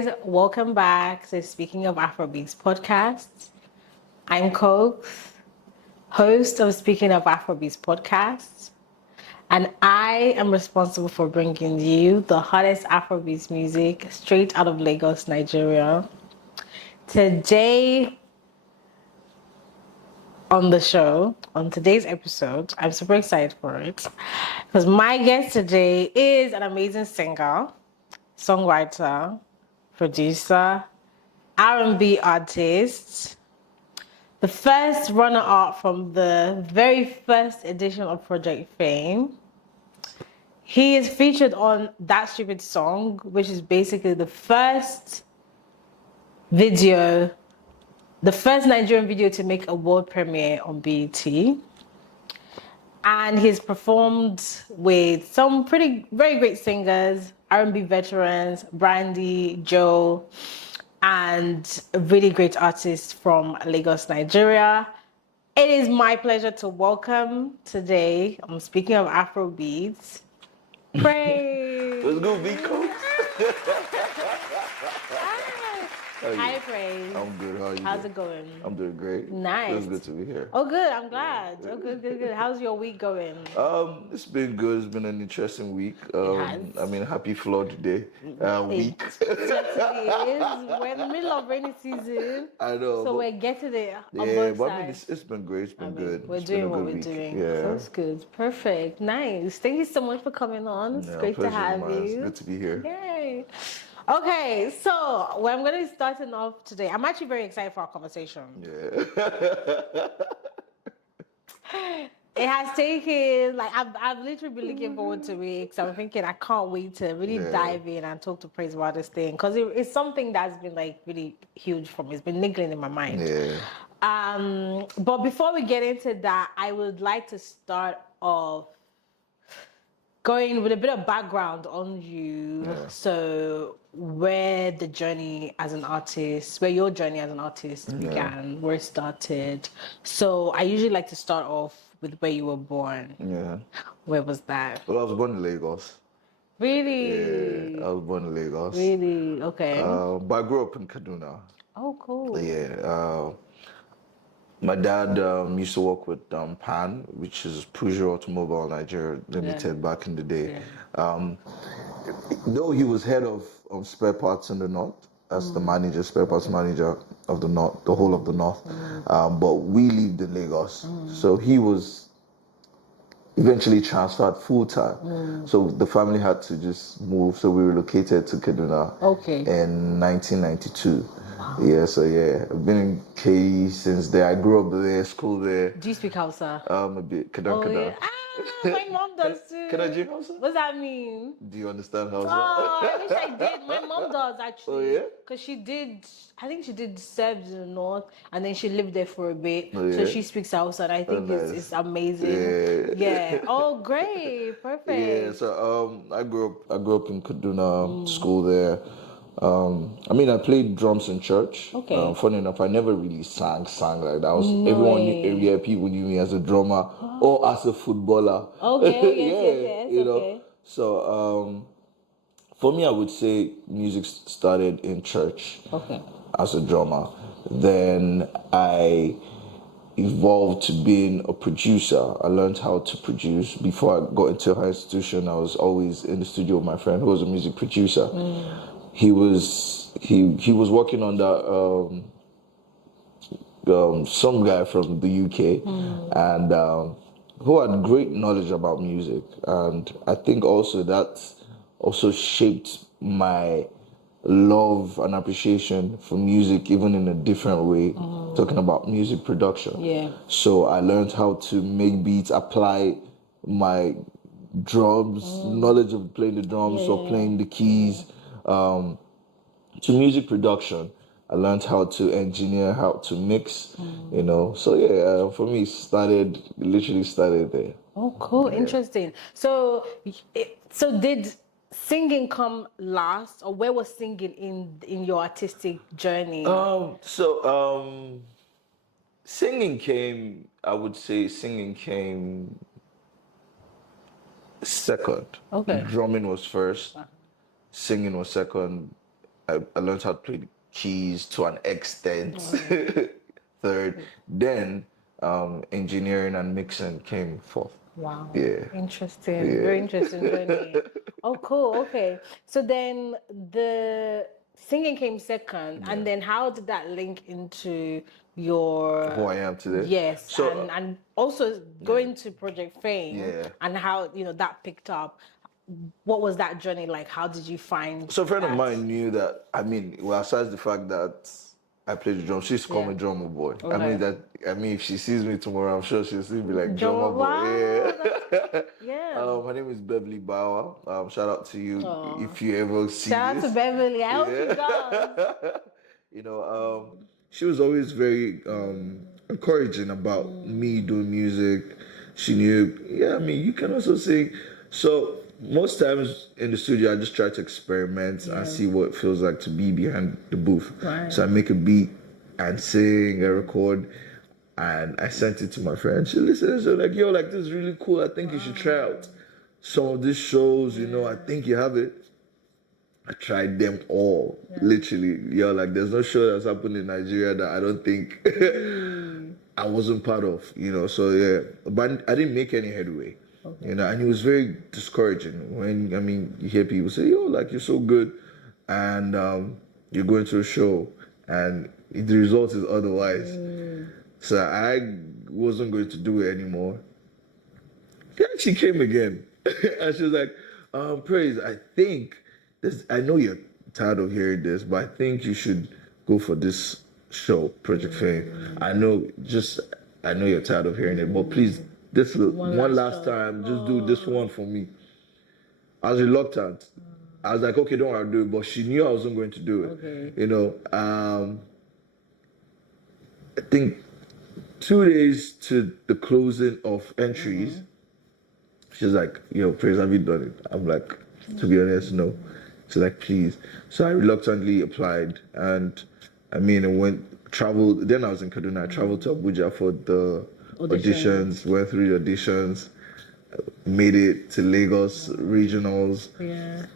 guys, welcome back to Speaking of Afrobeats podcast. I'm Coke, host of Speaking of Afrobeats podcast, and I am responsible for bringing you the hottest Afrobeats music straight out of Lagos, Nigeria. Today on the show, on today's episode, I'm super excited for it because my guest today is an amazing singer, songwriter, producer, R&B artist, the first runner-up from the very first edition of Project Fame. He is featured on That Stupid Song, which is basically the first video, the first Nigerian video to make a world premiere on BET. And he's performed with some very great singers, R&B veterans, Brandy, Joe, and a really great artist from Lagos, Nigeria. It is my pleasure to welcome today, I'm speaking of Afrobeats, Praiz. Let's go, Vico. Hi, Praiz. I'm good. How are you? How's it going? I'm doing great. Nice. Feels good to be here. Oh, good. I'm glad. Oh, good. How's your week going? It's been good. It's been an interesting week. has. I mean, happy flood day. Week. It certainly is. We're in the middle of rainy season. I know. So we're getting it on Yeah, both but I mean, sides. it's been great. It's been good. We're It's doing been a what good we're week. doing. Yeah. Sounds good. Perfect. Nice. Thank you so much for coming on. It's great to pleasure, have man. you. It's good to be here. Yay. Okay, so where I'm going to be starting off today, I'm actually very excited for our conversation. Yeah. It has taken, like, I've literally been looking forward to it because I'm thinking I can't wait to really dive in and talk to Praiz about this thing because it's something that's been, like, really huge for me. It's been niggling in my mind. Yeah. But before we get into that, I would like to start off going with a bit of background on you. Yeah. So where your journey as an artist began, where it started. So I usually like to start off with where you were born. Yeah. Where was that? Well, I was born in Lagos. Really? Yeah, I was born in Lagos. Really? Okay. But I grew up in Kaduna. Oh, cool. Yeah. My dad used to work with PAN, which is Peugeot Automobile Nigeria Limited back in the day. Yeah. Though he was head of spare parts in the north, as the manager, spare parts manager of the north, the whole of the north. But we lived in Lagos. So he was eventually transferred full time. So the family had to just move. So we relocated to Kaduna in 1992. Yeah, so I've been in KE since there. I grew up there, school there. Do you speak Hausa? A bit. Kada. Yeah. My mom does too. Can I do Hausa? What does that mean? Do you understand Hausa? Oh, I wish I did. My mom does actually. Oh, yeah? Because I think she did serves in the north and then she lived there for a bit. Oh, yeah? So she speaks Hausa and I think it's amazing. Yeah. Oh, great. Perfect. Yeah, so I grew up in Kaduna, school there. I mean, I played drums in church. Okay. Funny enough, I never really sang like that. People knew me as a drummer or as a footballer. Okay, yes, you know. Okay. So for me, I would say music started in church. Okay. As a drummer. Then I evolved to being a producer. I learned how to produce. Before I got into a higher institution, I was always in the studio with my friend who was a music producer. He was working on that some guy from the UK and who had great knowledge about music, and I think also that also shaped my love and appreciation for music even in a different way, talking about music production. Yeah. So I learned how to make beats, apply my drums, knowledge of playing the drums or playing the keys, to music production. I learned how to engineer, how to mix, you know. So for me, literally started there. Oh, cool. Yeah. Interesting. So did singing come last, or where was singing in your artistic journey? Singing came, I would say singing came second. Okay. Drumming was first, singing was second. I learned how to play the keys to an extent. Third, then engineering and mixing came fourth. Wow. Yeah. Interesting. Yeah. Very interesting journey. Oh, cool. Okay. So then the singing came second, and then how did that link into your Who I am today. yes, So and also going to Project Fame Yeah. and how that picked up. What was that journey like? How did you find So a friend of that? mine knew that. I mean, well, aside the fact that I played the drum, she's called me Yeah. drummer boy. I Okay. mean that. I mean, if she sees me tomorrow, I'm sure she'll still be like drummer Drummer, boy. wow, Yeah. Yeah. Her name is Beverly Bauer. Shout out to you Aw. if you ever see Shout out this. to Beverly. I hope he does. You know, she was always very encouraging about me doing music. She knew, yeah, I mean, you can also sing. So most times in the studio, I just try to experiment and see what it feels like to be behind the booth. Right. So I make a beat and sing and record. And I sent it to my friend. She listened and she was like, yo, like, this is really cool. I think you should try out some of these shows, I think you have it. I tried them all, literally. Yo, like, there's no show that's happened in Nigeria that I don't think I wasn't part of, So, yeah, but I didn't make any headway, and it was very discouraging when, you hear people say, yo, like, you're so good, and you're going to a show, and the result is otherwise. So I wasn't going to do it anymore. Then she came again, and she was like, Praiz, I think I know you're tired of hearing this, but I think you should go for this show, Project Fame. I know you're tired of hearing it, but please, this one last time, just do this one for me. I was reluctant. I was like, okay, don't worry, I'll do it. But she knew I wasn't going to do it. Okay. I think 2 days to the closing of entries, she's like, yo, Praiz, have you done it? I'm like, to be honest, no. She's like, please. So I reluctantly applied, and I traveled. Then I was in Kaduna. I traveled to Abuja for the auditions, went through the auditions, made it to Lagos regionals. Yeah.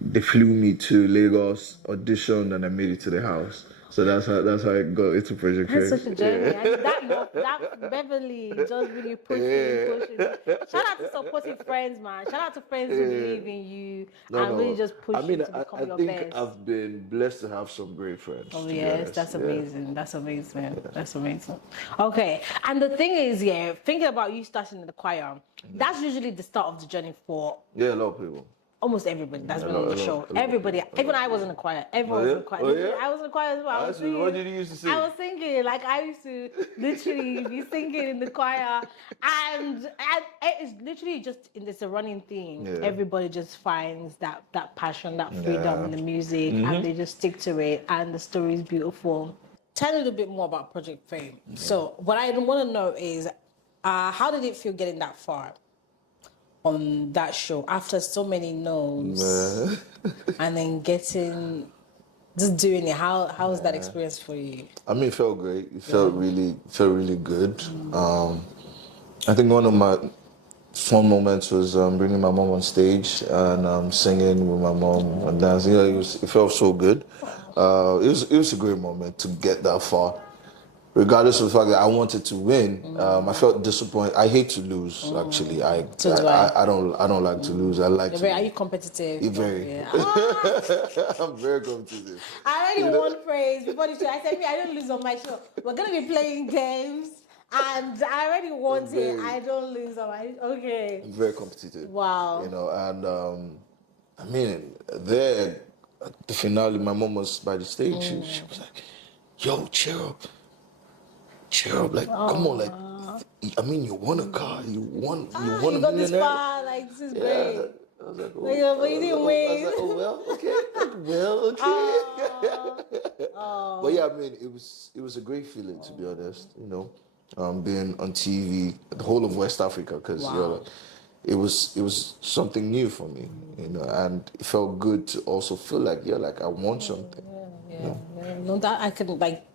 They flew me to Lagos, auditioned, and I made it to the house. So that's how I got into Project Fame. That's such a journey. And that Beverly just really pushing. Shout out to supportive friends, man. Shout out to friends who believe in you really just push you to become your best. I think I've been blessed to have some great friends. Oh yes, that's amazing. That's amazing. That's amazing. Okay, and the thing is, thinking about you starting in the choir, that's usually the start of the journey for a lot of people. Almost everybody that's been on the show. Everybody, even I was in the choir. Everyone was in the choir. I was in the choir as well. I was singing. What did you used to sing? I was singing. Like, I used to literally be singing in the choir. And it's literally just, it's a running theme. Yeah. Everybody just finds that passion, that freedom in the music, and they just stick to it. And the story is beautiful. Tell me a little bit more about Project Fame. So what I want to know is, how did it feel getting that far on that show after so many no's and then just doing it? How was that experience for you? I mean, it felt great. It felt really good. I think one of my fun moments was bringing my mom on stage and singing with my mom and dancing. It felt so good. It was a great moment to get that far. Regardless of the fact that I wanted to win, I felt disappointed. I hate to lose. Actually, I don't like to lose. I like to. Are you competitive? Very. Yeah. I'm very competitive. I already won praise before the show. I said, I don't lose on my show. We're gonna be playing games, and I already won it. I don't lose on my. Okay. I'm very competitive. Wow. And I mean, there at the finale, my mom was by the stage. She was like, "Yo, cheer up." Like, come on, like, I mean, you won a car, you won a millionaire. You got this far, like, this is great. I was like, but you didn't win. I was like, okay. But yeah, I mean, it was a great feeling, to be honest. Being on TV, the whole of West Africa, because it was something new for me, and it felt good to also feel like I won something. No, that I couldn't, like,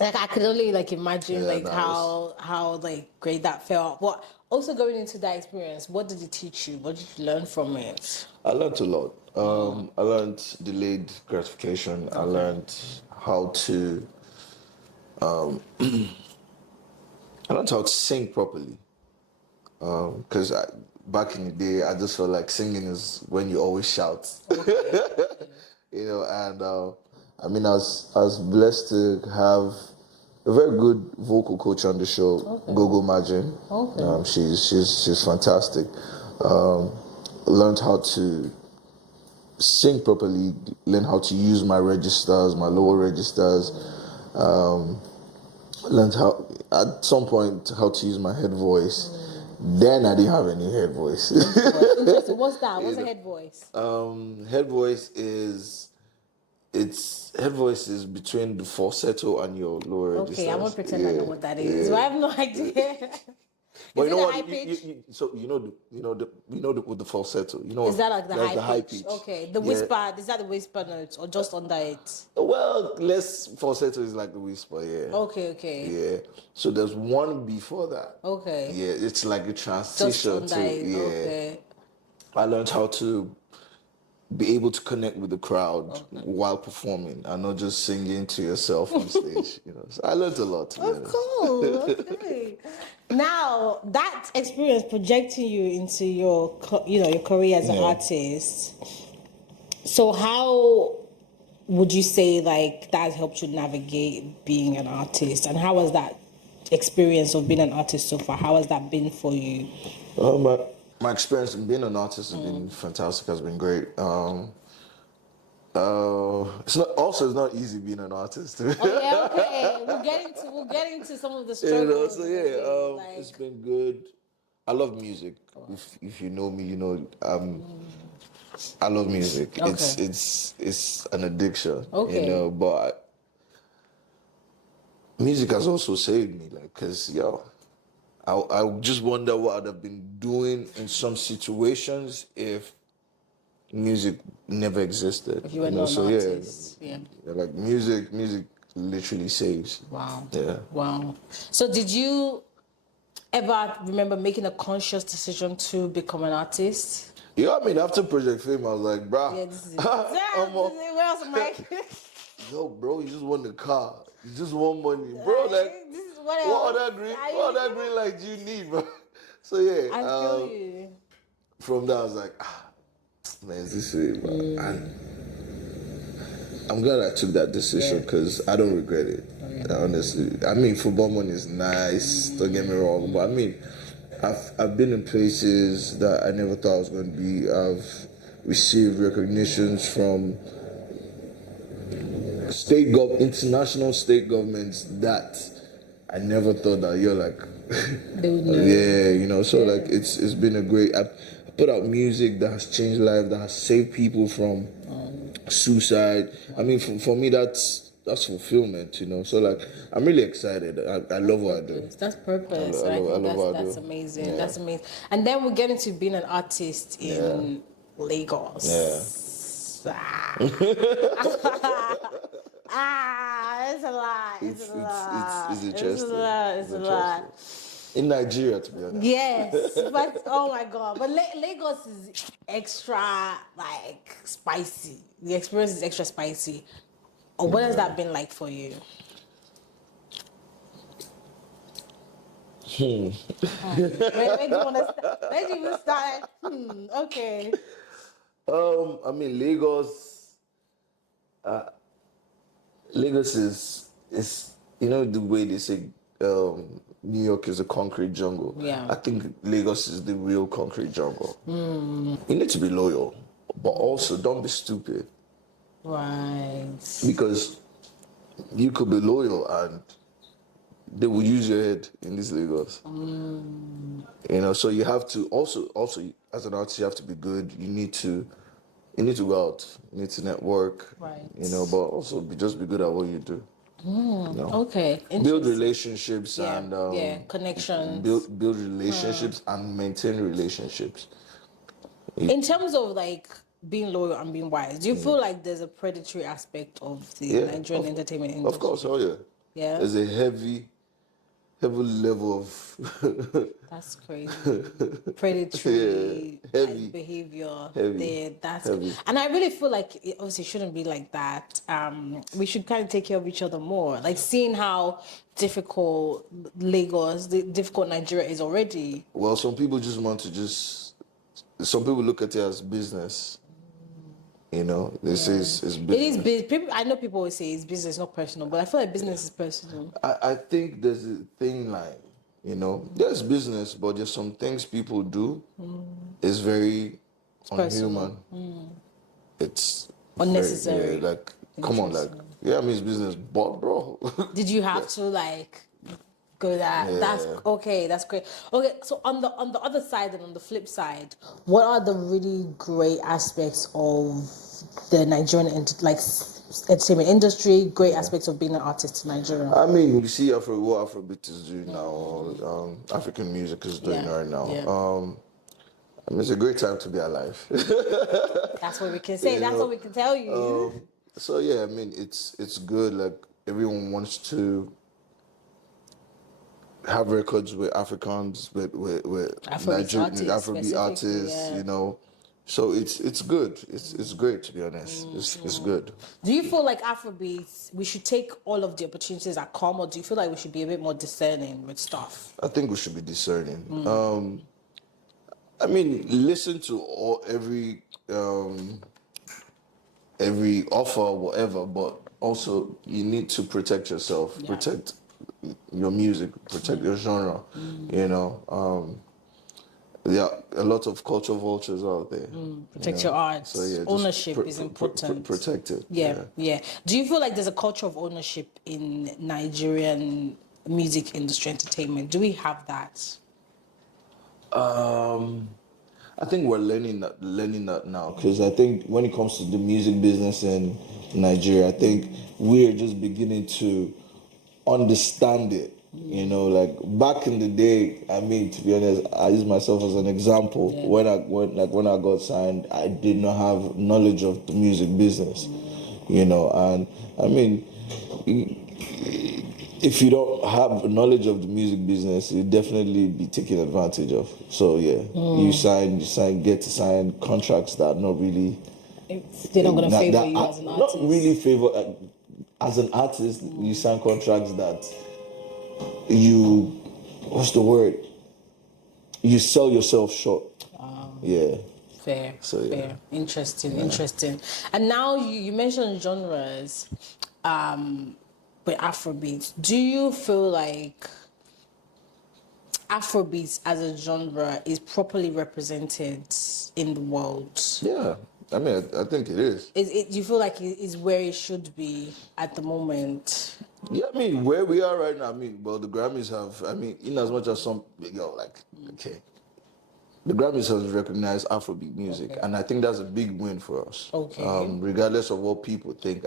Like I could only like imagine Yeah, like nice. how like great that felt. But also going into that experience, what did it teach you? What did you learn from it? I learned a lot. I learned delayed gratification. I Okay. learned how to. I learned how to sing properly. Because back in the day, I just felt like singing is when you always shout. Okay. You know, and I mean, I was blessed to have a very good vocal coach on the show, Okay. Gogo Majin. Okay. She's fantastic. Um, Learned how to sing properly, learn how to use my registers, my lower registers. Learned how at some point how to use my head voice. Then I didn't have any head voice. Interesting. What's that? What's a head voice? Head voice is head voice is between the falsetto and your lower Okay, I registers. won't pretend I know what that is. But I have no idea. But Is you it know the what? high pitch? So with the falsetto. You know Is that like the that's high the high pitch? pitch. Okay. The Yeah. whisper, is that the whisper notes or just under it? Well, less falsetto is like the whisper. Yeah. Okay. Yeah. So there's one before that. Okay. Yeah, it's like a Just transition under to it. yeah. Okay. I learned how to be able to connect with the crowd while performing and not just singing to yourself on stage. You know, so I learned a lot. To be honest. Cool. Okay. Now that experience projecting you into your career as an artist. So how would you say like that has helped you navigate being an artist, and how was that experience of being an artist so far? How has that been for you? My experience in being an artist has been fantastic. Has been great. It's not easy being an artist. Oh yeah, okay. We'll get into some of the struggles. So yeah, it's been good. I love music. If you know me, you know I love music. Okay. It's an addiction. Okay. You know, but music has also saved me. Like, cause I just wonder what I'd have been doing in some situations if music never existed. If you were not So an yeah, artist. Yeah. like music literally saves. Wow. Yeah. Wow. So did you ever remember making a conscious decision to become an artist? Yeah, I mean, after Project Fame, I was like, bruh, Yeah, this is it. Where else am I? yo, bro, you just won the car. You just won money. Bro, like, This is what else? what other green light do you need, bro? So yeah, I feel you. from there, I was like, man, is this it, bro? And I'm glad I took that decision because I don't regret it. Honestly, I mean, football money is nice. Don't get me wrong, but I mean, I've been in places that I never thought I was going to be. I've received recognitions from international state governments that I never thought that you're like, They would know. yeah, you know. So like, it's been a great. I put out music that has changed lives, that has saved people from suicide. I mean, for me, that's fulfillment, you know. So like, I'm really excited. I love what I do. That's purpose. I love what I That's do. amazing. Yeah. That's amazing. And then we get into being an artist in Lagos. Yeah. It's a lot. It's a lot. It's interesting. It's a lot. In Nigeria, to be honest. Yes, but oh my god! But Lagos is extra like spicy. The experience is extra spicy. Or what has that been like for you? Where do you want to start? Where do you even start? Okay. I mean, Lagos is you know the way they say New York is a concrete jungle. Yeah. I think Lagos is the real concrete jungle. You need to be loyal, but also don't be stupid. Right. Because you could be loyal and they will use your head in this Lagos. You know, so you have to also as an artist you have to be good. You need to go out. You need to network. Right. You know, but also just be good at what you do. You know? Okay. Build relationships and connections. Build relationships and maintain relationships. In terms of like being loyal and being wise, do you feel like there's a predatory aspect of the Nigerian entertainment industry? Of course, oh yeah. Yeah. There's a heavy level of That's crazy. Predatory heavy, behavior heavy, there. That's heavy. and I really feel like it obviously shouldn't be like that. We should kind of take care of each other more. Like seeing how difficult difficult Nigeria is already. Well, some people just want to some people look at it as business. You know, this is business. It is business. I know people always say it's business, not personal, but I feel like business is personal. I think there's a thing like, you know, there's business, but there's some things people do is very unhuman. It's Unnecessary. Very, like, come on, like, yeah, I mean, it's business, but bro. Did you have to like go that? Yeah. That's okay. That's great. Okay, so on the other side and on the flip side, what are the really great aspects of the Nigerian entertainment industry? Great aspects of being an artist in Nigeria. I mean, you see what Afrobeats is doing now, African music is doing right now. Yeah. I mean, it's a great time to be alive. That's what we can say. That's what we can tell you. So yeah, I mean, it's good. Like everyone wants to have records with Africans, with Afrobeat artists, you know. So it's good. It's great, to be honest. It's good. Do you feel like Afrobeats, we should take all of the opportunities that come, or do you feel like we should be a bit more discerning with stuff? I think we should be discerning. I mean, listen to every offer, whatever, but also you need to protect yourself, protect your music, protect your genre. You know, there are a lot of culture vultures out there. Protect your art. So yeah, ownership is important. Protect it. Yeah. Do you feel like there's a culture of ownership in Nigerian music industry entertainment? Do we have that? I think we're learning that now, because I think when it comes to the music business in Nigeria, I think we're just beginning to understand it. You know, like back in the day, I mean, to be honest, I use myself as an example. When I got signed, I did not have knowledge of the music business. You know, and I mean, if you don't have knowledge of the music business, you'll definitely be taken advantage of. So yeah, you get to sign contracts that not really. They're not going to favor you as an artist. Not really favor. As an artist, you sign contracts that what's the word? You sell yourself short. Yeah. Fair. So, yeah. Fair. Interesting. And now you mentioned genres with Afrobeats. Do you feel like Afrobeats as a genre is properly represented in the world? Yeah. I mean, I think it is. Do you feel like it is where it should be at the moment? Yeah, I mean, where we are right now, I mean, well, the Grammys have, I mean, in as much as some, okay, the Grammys have recognized Afrobeat music, and I think that's a big win for us. Okay. Regardless of what people think,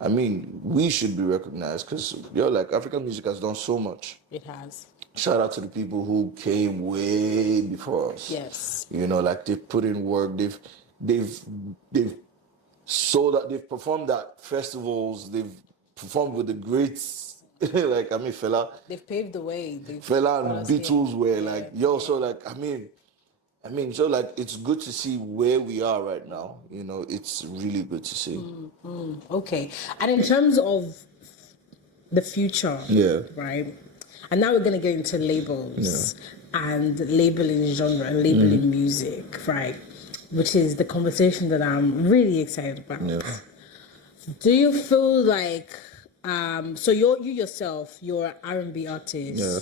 I mean, we should be recognized, because, like, African music has done so much. It has. Shout out to the people who came way before us. Yes. You know, like, they've put in work, they've sold out, they've performed at festivals, they've performed with the greats, like, I mean, Fela. They've paved the way. Fela and Beatles were like, so like, I mean, so like, it's good to see where we are right now. You know, it's really good to see. Okay. And in terms of the future, right? And now we're going to get into labels and labeling genre and labeling music, right? Which is the conversation that I'm really excited about. Yeah. Do you feel like, so you yourself, you're an R&B artist. Yeah.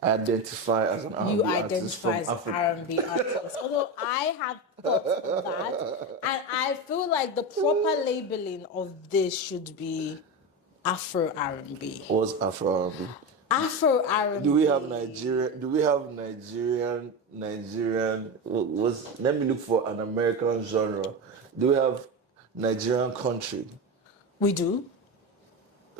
I identify as an R&B artist. You identify as an R&B artist. Although I have thought of that. And I feel like the proper labeling of this should be Afro R&B. What's Afro R&B? Afro R&B. Do we have Nigerian? Let me look for an American genre. Do we have Nigerian country? We do.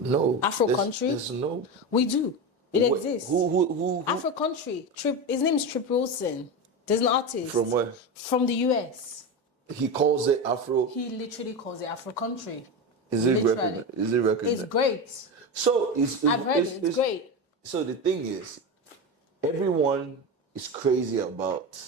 No. Afro country? There's no. We do. It exists. Who? Afro country. His name is Trip Wilson. There's an artist. From where? From the US. He calls it Afro. He literally calls it Afro country. Is it Literally. recognized? Is it recognized? It's great. So I've heard it. It's great. So the thing is, everyone is crazy about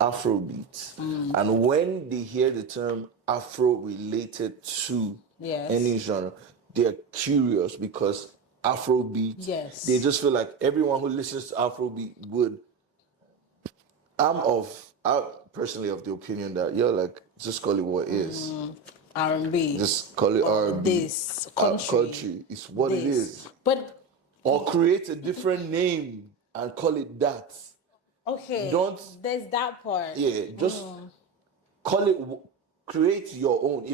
Afrobeats, and when they hear the term Afro related to Yes. any genre, they're curious because Afrobeat. Yes. They just feel like everyone who listens to Afrobeat would. I'm personally of the opinion that just call it what it is. R&B. Just call it R&B. This country. It's what it is. But Or create a different name and call it that. okay, there's that part. Yeah, just call it. Create your own.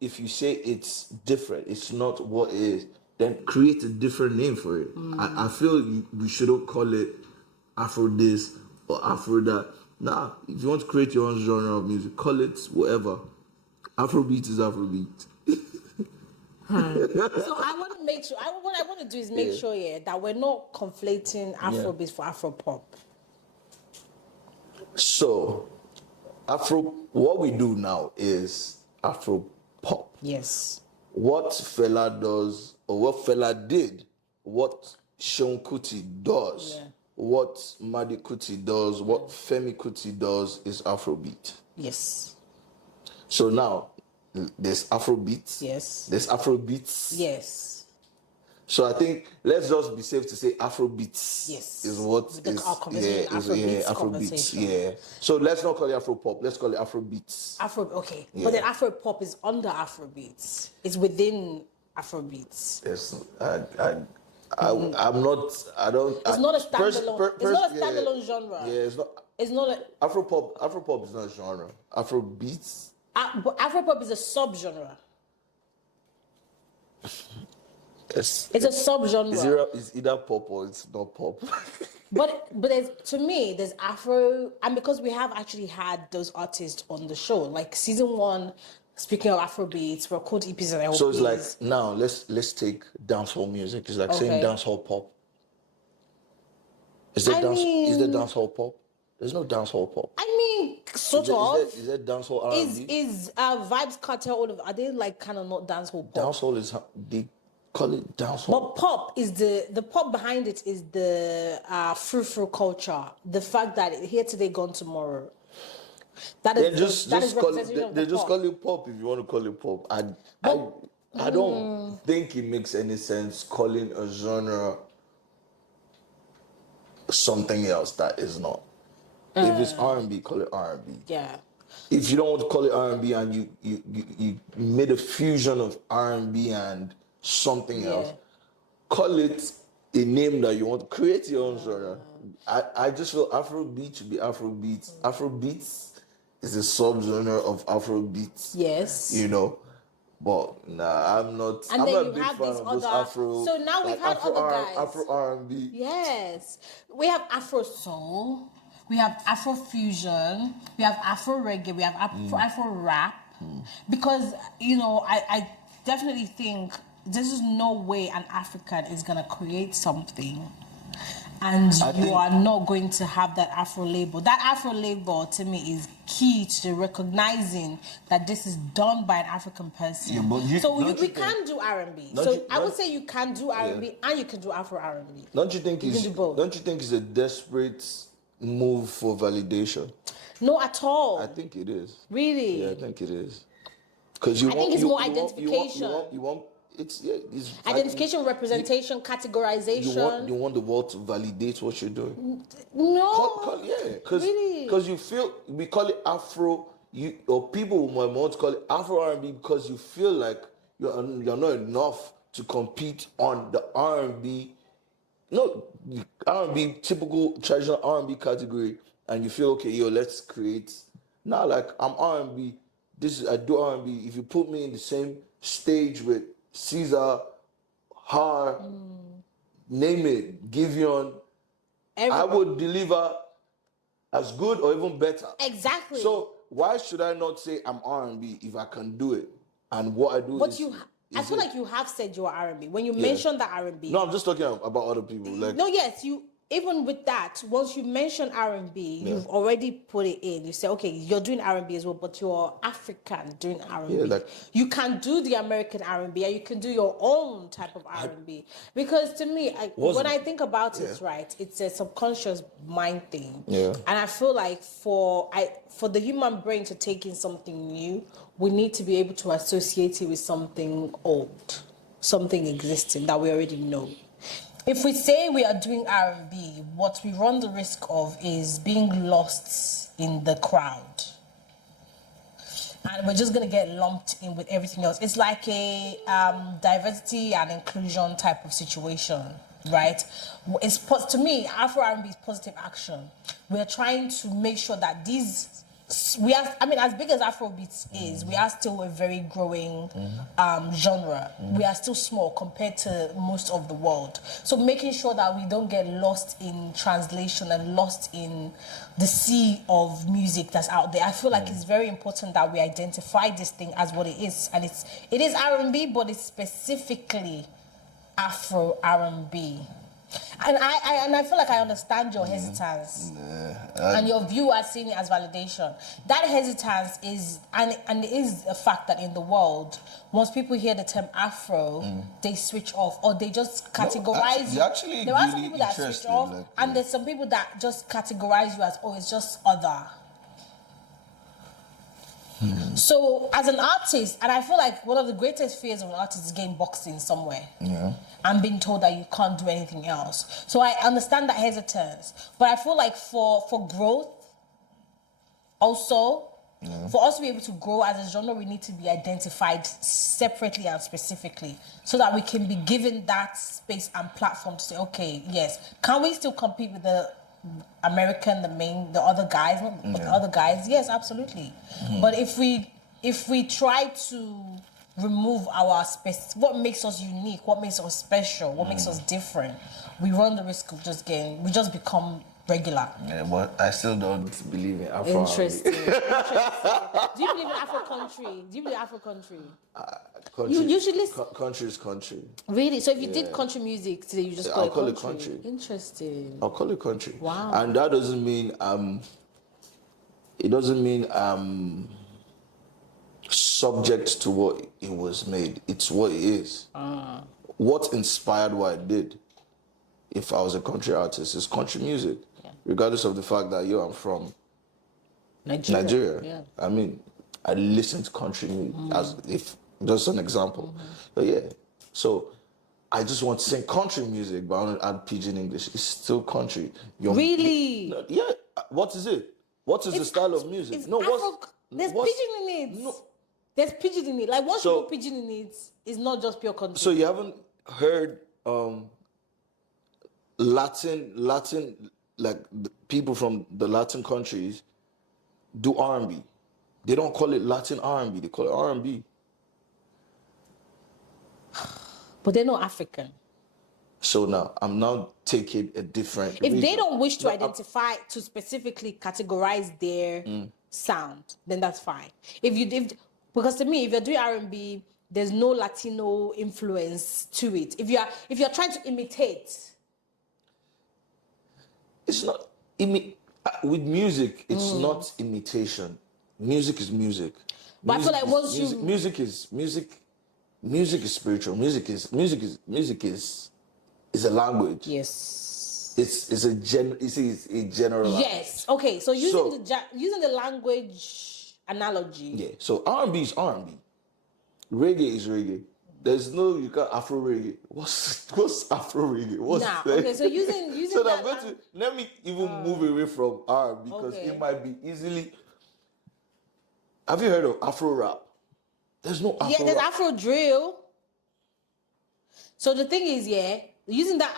If you say it's different, it's not what it is, then create a different name for it. I feel we shouldn't call it Afro this or Afro that. Nah, if you want to create your own genre of music, call it whatever. Afrobeat is Afrobeat. So I want to make sure. What I want to do is make sure, that we're not conflating Afrobeats for Afropop. So, what we do now is Afro pop. Yes. What Fela does, or what Fela did, what Seun Kuti does, what Madi Kuti does, what Femi Kuti does is Afrobeat. Yes. So now, there's Afrobeats. Yes. There's Afrobeats. Yes. So I think let's just be safe to say Afrobeats is what our conversation, Afrobeats conversation. Yeah. So let's not call it Afropop. Let's call it Afrobeats. Okay. But then Afropop is under Afrobeats. It's within Afrobeats. Yes. I'm not. I don't. It's not a standalone. It's not a standalone genre. Yeah. It's not. It's not a Afropop. Afropop is not a genre. Afrobeats. But Afropop is a subgenre. Yes. It's a subgenre. It's either pop or it's not pop. But there's Afro, and because we have actually had those artists on the show, like season 1. Speaking of Afrobeats, we're called EPs and LPs. So it's like now let's take dancehall music. It's like saying dancehall pop. Is there dancehall pop? There's no dancehall pop. I mean, sort of. Is there dancehall R&B? Is Vibes Cartel all of? Are they like kind of not dancehall pop? Dancehall is they call it dancehall. But pop is the pop behind it is the frou-frou culture. The fact that here today, gone tomorrow. That is they just call it pop if you want to call it pop. I don't think it makes any sense calling a genre something else that is not. If it's R&B, call it R&B. Yeah. If you don't want to call it R&B and you made a fusion of R&B and something else, call it a name that you want to create your own genre. I just feel Afrobeat should be Afrobeats. Afrobeats is a subgenre of Afrobeats. Yes. But nah, I'm not. And I'm then not a you big have fan these of those other. Afro. So now we've had Afro other guys. Afro R&B. Yes, we have Afro soul. We have Afro fusion. We have Afro reggae. We have Afro rap. Because I definitely think there's just no way an African is gonna create something. And you are not going to have that Afro label. That Afro label, to me, is key to recognizing that this is done by an African person. Yeah, but we can do R&B. So I would say you can do R&B and you can do Afro R&B. Don't you think you can do both. Don't you think it's a desperate move for validation? No, at all. I think it is. Really? Yeah, I think it is. Because I think it's more identification. You want it's identification, representation, categorization. You want the world to validate what you're doing. No. Because you feel we call it Afro. Or people might want to call it Afro R&B because you feel like you're not enough to compete on the R&B. No, R&B typical traditional R&B category, and you feel okay. Let's create. Now, like I'm R&B. I do R&B. If you put me in the same stage with Caesar, Har, name it, Giveon, I would deliver as good or even better. Exactly. So why should I not say I'm R&B if I can do it? And what I do I feel like you have said you are R&B when you mentioned that R&B. No, I'm just talking about other people. Like no, yes, you even with that, once you mention R&B, you've already put it in. You say, okay, you're doing R&B as well, but you're African doing R&B. Yeah, like, you can do the American R&B, and you can do your own type of R&B. Because to me, when I think about it, right, it's a subconscious mind thing. Yeah. And I feel like for the human brain to take in something new, we need to be able to associate it with something old, something existing that we already know. If we say we are doing R&B, what we run the risk of is being lost in the crowd. And we're just going to get lumped in with everything else. It's like a diversity and inclusion type of situation, right? To me, Afro R&B is positive action. We're trying to make sure that as big as Afrobeats is, we are still a very growing genre. We are still small compared to most of the world. So making sure that we don't get lost in translation and lost in the sea of music that's out there. I feel like it's very important that we identify this thing as what it is. And it is R&B, but it's specifically Afro R&B. And I feel like I understand your hesitance and your view as seeing it as validation. That hesitance is, and it is a fact that in the world, once people hear the term Afro, they switch off or they just categorize you. There are some people that switch off, and there's some people that just categorize you as, oh, it's just other. So as an artist, and I feel like one of the greatest fears of an artist is getting boxed in somewhere. And being told that you can't do anything else. So I understand that hesitance. But I feel like for growth, also, for us to be able to grow as a genre, we need to be identified separately and specifically so that we can be given that space and platform to say, okay, yes, can we still compete with the American, the other guys, the other guys? Yes, absolutely. But if we try to remove our space, what makes us unique, what makes us special, what makes us different, we run the risk of we just become regular. Yeah, but I still don't believe in Afro. Interesting. Do you believe in Afro country? Do you believe Afro country? You should listen. Country is country. Really? So if you did country music today, you just call it country? Interesting. I'll call it country. Wow. And that doesn't mean it doesn't mean subject to what it was made. It's what it is. What inspired what I did, if I was a country artist, is country music. Regardless of the fact that I'm from Nigeria. Yeah. I mean, I listen to country music as if just an example. But yeah. So I just want to sing country music, but I want to add pidgin English. It's still country. Really? Yeah. What is it? What is the style of music? There's pidgin in it. No. There's pidgin in it. Like once you put pidgin in it, it's not just pure country. So you haven't heard Latin, like the people from the Latin countries do R&B. They don't call it Latin R&B. They call it R&B. But they're not African. So now I'm now taking a different. If they don't wish to identify to specifically categorize their sound, then that's fine. Because to me, if you're doing R&B, there's no Latino influence to it. If you're trying to imitate, it's not with music. It's not imitation. Music is music. But music I feel like music is spiritual. Music is a language. Yes. It's a general. Yes. Okay. So using the language analogy. Yeah. So R&B is R&B. Reggae is reggae. There's no Afro reggae. What's Afro reggae? Okay. So using. So I'm going to let me even move away from R&B because it might be easily. Have you heard of Afro rap? There's no Afro. Yeah, there's Afro drill. So the thing is, using that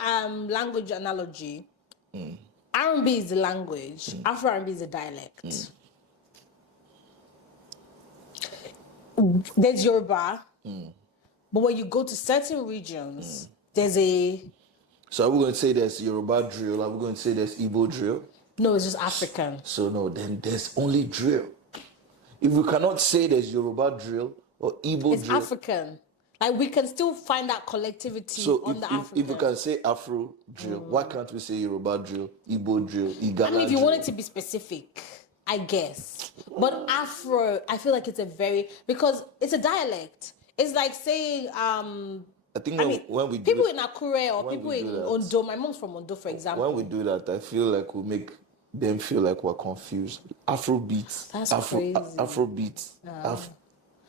language analogy, R&B is the language, Afro R&B is the dialect. There's Yoruba, but when you go to certain regions, there's a... So are we going to say there's Yoruba drill? Are we going to say there's Igbo drill? No, it's just African. So no, then there's only drill. If we cannot say there's Yoruba drill or Igbo drill... It's African. Like we can still find that collectivity So on the if we African. can say Afro drill, why can't we say Yoruba drill, Igbo drill, Igala I mean, if you drill? wanted to be specific, I guess. But Afro, I feel like it's a very because it's a dialect. It's like saying I think I mean, when we people do in Akure or when people we do in that, Ondo. My mom's from Ondo, for example. when we do that, I feel like we make them feel like we're confused. Afrobeats, That's crazy. Afrobeats, That's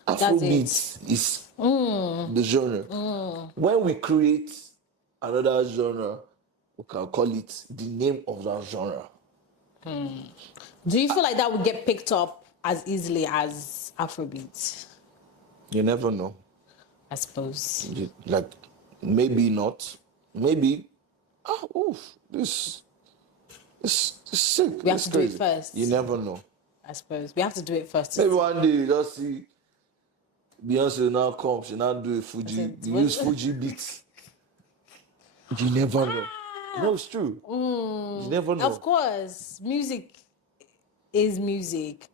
Afrobeats is the genre. When we create another genre, we can call it the name of that genre. Do you feel like that would get picked up as easily as Afrobeats? You never know. I suppose. Like maybe not. Maybe. Oof, this is sick. We have It's to do it crazy. first. You never know. I suppose we have to do it first. Maybe one day you just see Beyonce now come, she now do a Fuji, you use Fuji beats. You never know. No, it's true. You never know. Of course, music is music.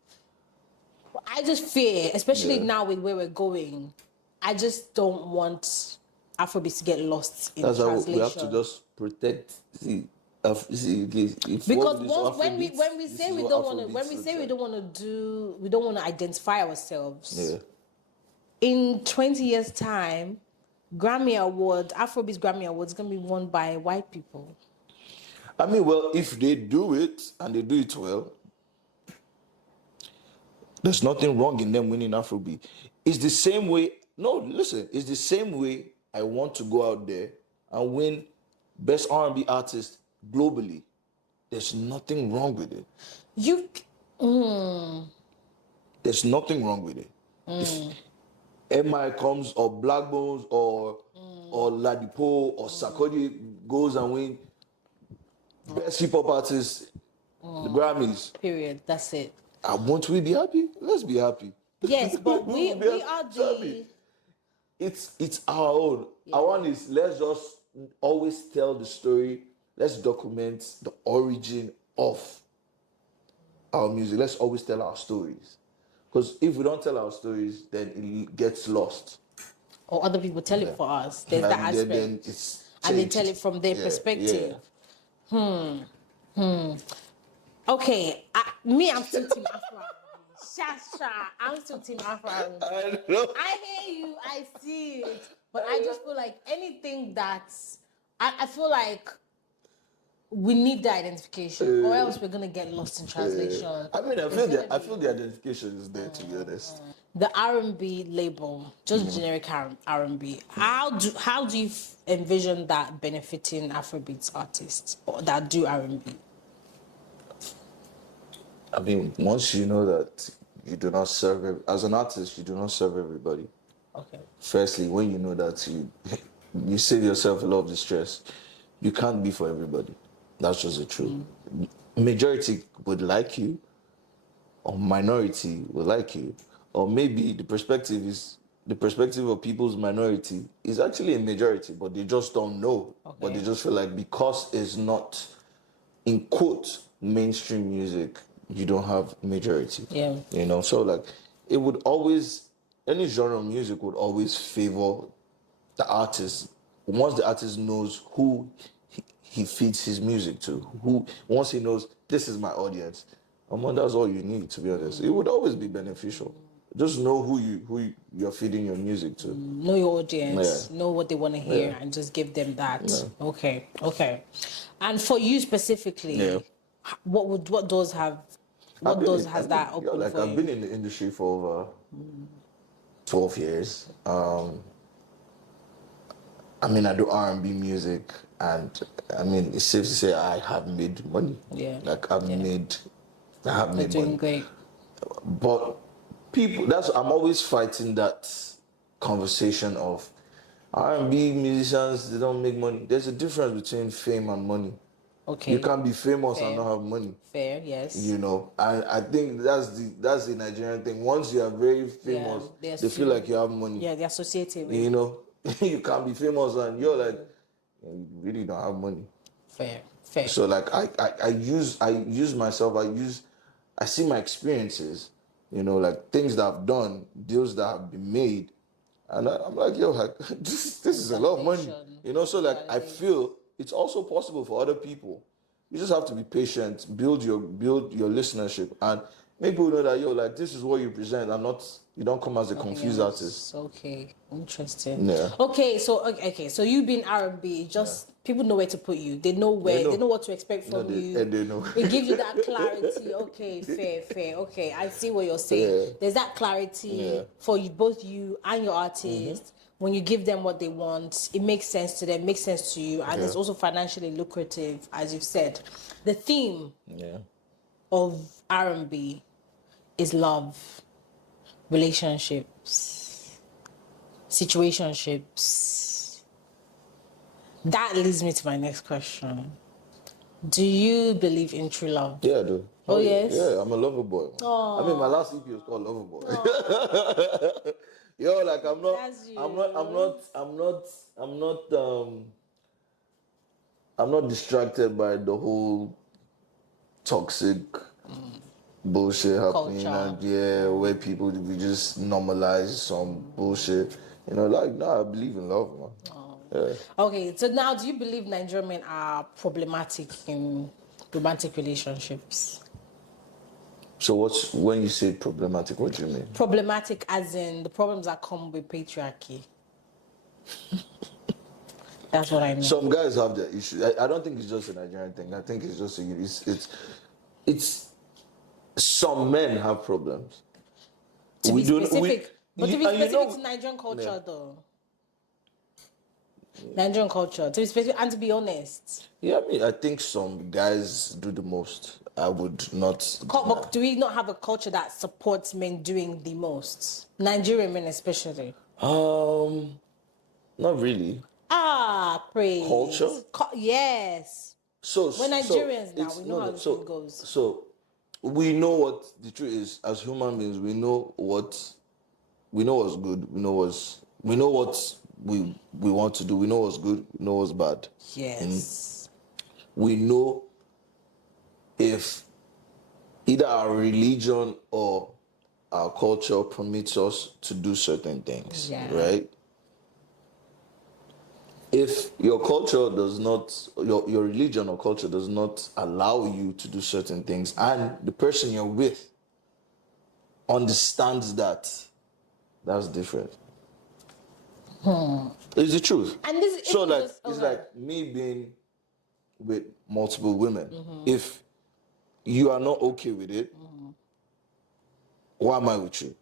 I just fear, especially now with where we're going, I just don't want Afrobeats to get lost in That's translation. how we have to just protect. See, Because when we say we don't want to identify ourselves. Yeah. In 20 years' time, Afrobeats Grammy Award is going to be won by white people. I mean, well, if they do it and they do it well, there's nothing wrong in them winning Afrobeat. It's the same way. No, listen. It's the same way I want to go out there and win Best R&B Artist globally. There's nothing wrong with it. There's nothing wrong with it. If MI comes or Black Bones or Ladipo or Sarkodie goes and win Best Hip Hop Artist, the Grammys. Period. That's it. Won't we be happy? Let's be happy. Yes, but we are the. It's our own. Yeah. Our one is let's just always tell the story. Let's document the origin of our music. Let's always tell our stories. Because if we don't tell our stories, then it gets lost. Or other people tell it for us. There's that aspect. Then it's and they tell it from their perspective. Yeah. Okay, I'm still Team Afro. Shasha, I'm still Team Afro. I know. I hear you, I see it, but I just feel like anything that's, I feel like we need the identification, or else we're gonna get lost in translation. I mean, I feel the identification is there, to be honest. The R&B label, just generic R&B. How do you envision that benefiting Afrobeats artists or that do R&B? I mean, once you know that you do not serve, as an artist, you do not serve everybody. Okay. Firstly, when you know that you save yourself a lot of distress, you can't be for everybody. That's just the truth. Majority would like you, or minority would like you, or maybe the perspective of people's minority is actually a majority, but they just don't know. Okay. But they just feel like because it's not in quote mainstream music, you don't have majority. Yeah. You know, so like it would always, any genre of music would always favor the artist once the artist knows who he feeds his music to. Once he knows this is my audience, that's all you need, to be honest. It would always be beneficial. Just know who you're feeding your music to. Know your audience, know what they want to hear, and just give them that. Yeah. Okay. And for you specifically, what doors has that opened like for I've you? been in the industry for over 12 years. I mean, I do R&B music, and I mean, it's safe to say I have made money. Yeah. Like I have made doing money. Great. But I'm always fighting that conversation of R&B musicians, they don't make money. There's a difference between fame and money. Okay. You can't be famous and not have money. Fair, yes. You know, and I think that's the Nigerian thing. Once you are very famous, they feel like you have money. Yeah, they associate it with. You know, you can't be famous and you're like, you really don't have money. Fair. So like I use myself. I see my experiences. You know, like things that I've done, deals that have been made, And I'm like, yo, like, this is a lot of money. You know, so like I feel it's also possible for other people. You just have to be patient, build your listenership, and make people know that, yo, like, this is what you present, and not, you don't come as a confused artist. Okay, interesting. Yeah. Okay, so you being R&B, just people know where to put you. They know they know what to expect from you. And they know. It gives you that clarity. Okay, fair. Okay, I see what you're saying. Yeah. There's that clarity for you, both you and your artist. When you give them what they want, it makes sense to them, makes sense to you, and it's also financially lucrative, as you've said. The theme of R&B is love, relationships, situationships. That leads me to my next question. Do you believe in true love? Yeah, I do. Oh yes? Yeah, I'm a lover boy. Aww. I mean, my last EP was called Lover Boy. Yo, like I'm not distracted by the whole toxic bullshit happening, and where people, we just normalize some bullshit. You know, like, no, I believe in love, man. Yeah. Okay, so now do you believe Nigerian men are problematic in romantic relationships? So when you say problematic, what do you mean? Problematic as in the problems that come with patriarchy. That's what I mean. Some guys have their issues. I don't think it's just a Nigerian thing. I think it's just it's some men have problems. To be specific to Nigerian culture though. Nigerian culture, to be specific and to be honest. Yeah, I mean, I think some guys do the most. I would not. But do we not have a culture that supports men doing the most? Nigerian men especially. Not really. Praiz. Culture? Yes. So we're Nigerians now. We know how this thing goes. So we know what the truth is. As human beings, we know what's good. We know what we want to do. We know what's good. We know what's bad. Yes. We know if either our religion or our culture permits us to do certain things, right? If your culture does not, your religion or culture does not allow you to do certain things, and the person you're with understands that's different. It's the truth. And this so like it's like me being with multiple women. If you are not okay with it, why am I with you?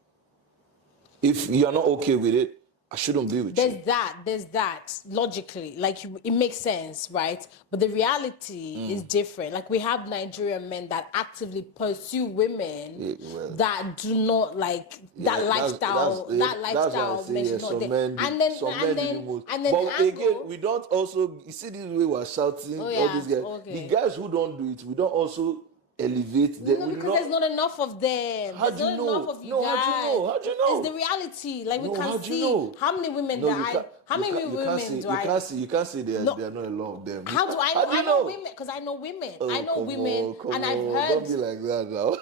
If you are not okay with it, I shouldn't be with you. There's that logically, like it makes sense, right? But the reality is different. Like we have Nigerian men that actively pursue women that do not like that lifestyle. That lifestyle mentioned not there. And then but again, we don't also, you see this way we're shouting all these guys. The guys who don't do it, we don't also elevate them. No, because there's not enough of them. How do you know? Enough of you guys. How do you know? It's the reality. Like we can see how many women do I? How many women do I? You can't say there are not a lot of them. How do I know? I know women because I know women. I know women, and I've heard. Don't be like that now.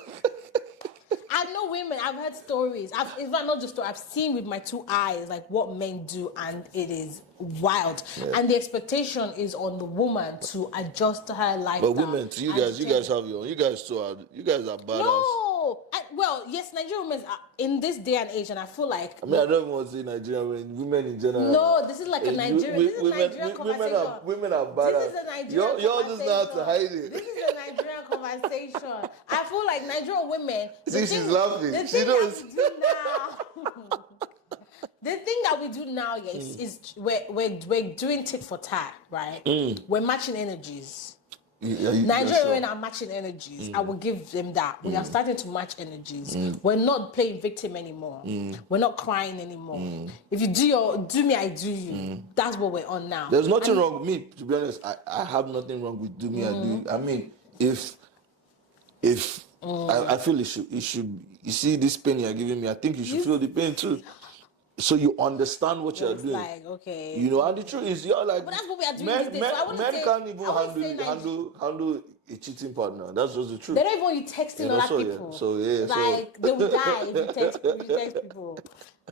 I know women. I've heard stories. It's not just stories. I've seen with my two eyes like what men do, and it is wild. And the expectation is on the woman to adjust to her lifestyle. But women, you guys have your own. You guys are badass. No, well, yes, Nigerian women are in this day and age, and I feel like I don't even want to say Nigerian women in general. No, this is like a Nigerian. This is a Nigerian conversation. Women are badass. This is a Nigerian Y'all just know how to hide it. This is a Nigerian conversation. I feel like Nigerian women. See, she's laughing. She knows. The thing that we do now, is we're doing tit for tat, right? We're matching energies. Nigerian women are matching energies. I will give them that. We are starting to match energies. We're not playing victim anymore. We're not crying anymore. If you do me, I do you. That's what we're on now. There's nothing wrong with me, to be honest. I have nothing wrong with do me, I do you. I mean, if I feel it should. You see this pain you're giving me, I think you should feel the pain too. So you understand what you're doing. Like, okay. You know, and the truth is, you're like, but that's what we are doing these days. So men can't even handle a cheating partner. That's just the truth. They don't even want you texting other people. Yeah. So yeah, like they would die if you text people.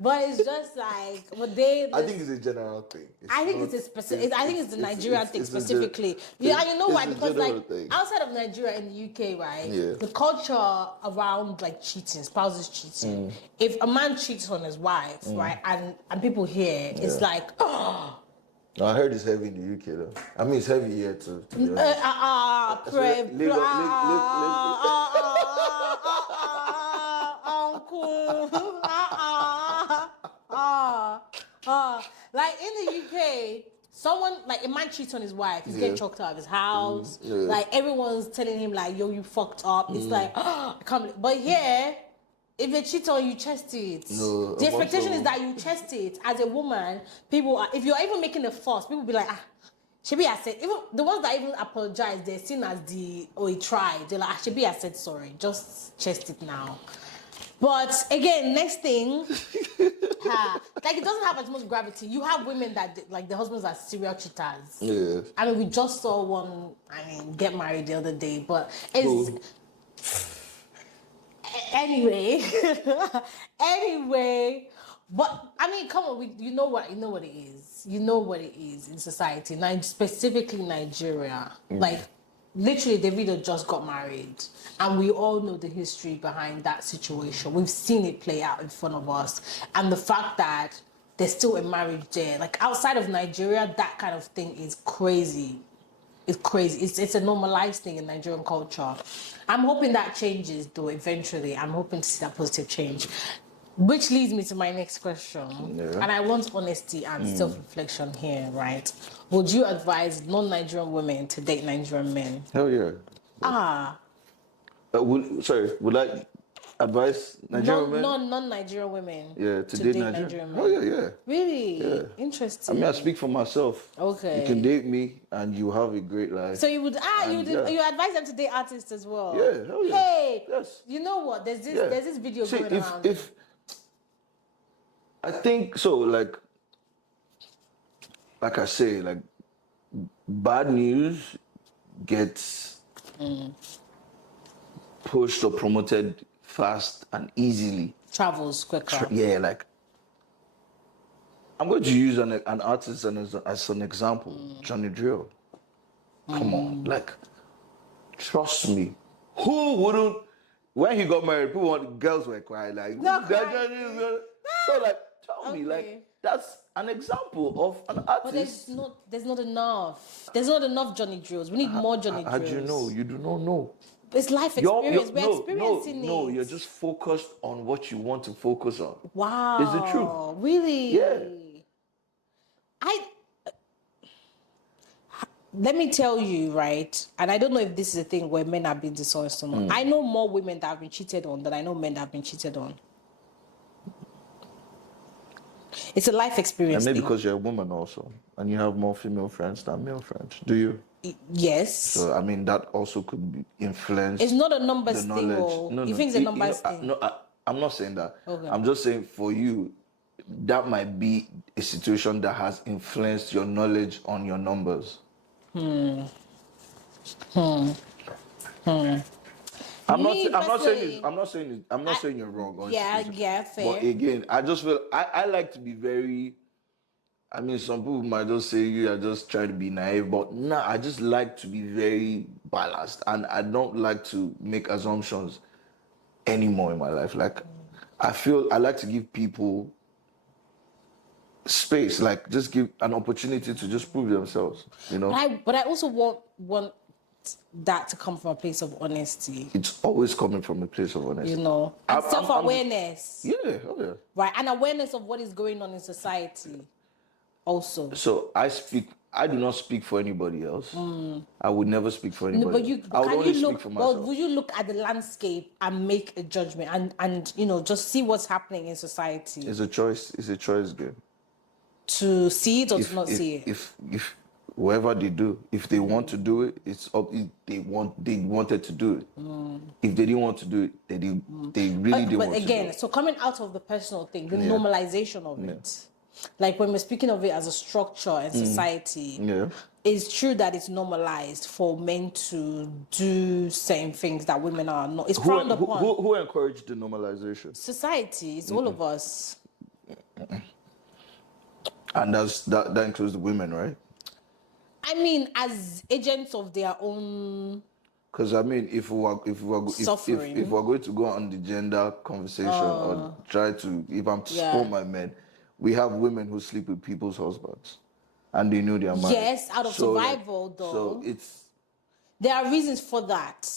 But it's just like, but they. I think it's a general thing. I think it's a specific. I think it's the Nigerian thing specifically. Yeah, and you know why? Because like outside of Nigeria in the UK, right? Yeah. The culture around like cheating, spouses cheating. If a man cheats on his wife, right, and people hear, it's like, oh. I heard it's heavy in the UK though. I mean, it's heavy here too. To be honest. Uncle. Like in the UK, someone like a man cheats on his wife, he's getting chucked out of his house. Like everyone's telling him like, yo, you fucked up. It's like, oh, I can't believe. But here, if they cheat on you, chest it. No, the expectation is that you chest it. As a woman, people are, if you're even making a fuss, people be like, Shebi has said, even the ones that even apologize, they're seen as he tried. They're like, Shebi has said sorry, just chest it now. But again, next thing, like it doesn't have as much gravity. You have women that like the husbands are serial cheaters. Yeah. I mean, we just saw one. I mean, get married the other day, but it's anyway. Anyway, but I mean, come on, you know what it is. You know what it is in society, specifically Nigeria, like. Literally, Davido just got married, and we all know the history behind that situation. We've seen it play out in front of us, and the fact that there's still a marriage there, like outside of Nigeria, that kind of thing is crazy. It's crazy. It's a normalized thing in Nigerian culture. I'm hoping that changes, though. Eventually, I'm hoping to see that positive change. Which leads me to my next question. And I want honesty and self-reflection here, right? Would you advise non-Nigerian women to date Nigerian men? Hell yeah. Would I advise Nigerian women? Non-Nigerian women. Yeah, to date Nigerian men. Oh yeah. Really? Yeah. Interesting. I mean, I speak for myself. Okay. You can date me and you have a great life. So you would you advise them to date artists as well? Yeah, hell yeah. Hey, yes. You know what? There's this video going around. If I think so, like I say, like bad news gets pushed or promoted fast and easily. Travels quicker. Yeah, like I'm going to use an artist as an example, Johnny Drill. Come on, like trust me, who wouldn't? When he got married, girls were crying like, so like. Tell me, like that's an example of an artist. But there's not enough. There's not enough Johnny Drills. We need more Johnny Drills. How do you know? You do not know. It's life experience. We're experiencing it. No, you're just focused on what you want to focus on. Wow. It's the truth. Really? Yeah. Let me tell you, right? And I don't know if this is a thing where men have been dishonest or not. I know more women that have been cheated on than I know men that have been cheated on. It's a life experience. And maybe because you're a woman also, and you have more female friends than male friends. Do you? Yes. So I mean that also could be influenced. It's not a numbers thing. You think it's a numbers thing? No, I'm not saying that. Okay. I'm just saying for you, that might be a situation that has influenced your knowledge on your numbers. I'm not saying you're wrong. Honestly. Yeah, fair. But again, I just feel I like to be very. I mean, some people might just say you are just trying to be naive, but nah, I just like to be very balanced, and I don't like to make assumptions anymore in my life. Like, I feel I like to give people space, like just give an opportunity to just prove themselves. You know. But I also want that to come from a place of honesty. It's always coming from a place of honesty. You know, and self-awareness. Yeah, oh yeah. Right, and awareness of what is going on in society also. So I do not speak for anybody else. I would never speak for anybody. No, but speak for myself. Well, would you look at the landscape and make a judgment and you know, just see what's happening in society? It's a choice game. To see it or to not see it? If whoever they do, if they want to do it, it's up. They wanted to do it. If they didn't want to do it, they really didn't want to do it. But again, so coming out of the personal thing, the normalization of it, like when we're speaking of it as a structure in society, Yeah. it's true that it's normalized for men to do certain things that women are not. It's frowned upon. Who encouraged the normalization? Society, it's all of us. And that includes the women, right? I mean, as agents of their own Because I mean, if suffering. if we're going to go on the gender conversation or try to, if I'm to support my men, we have women who sleep with people's husbands, and they know they are married. Yes, out of survival, though. So it's there are reasons for that.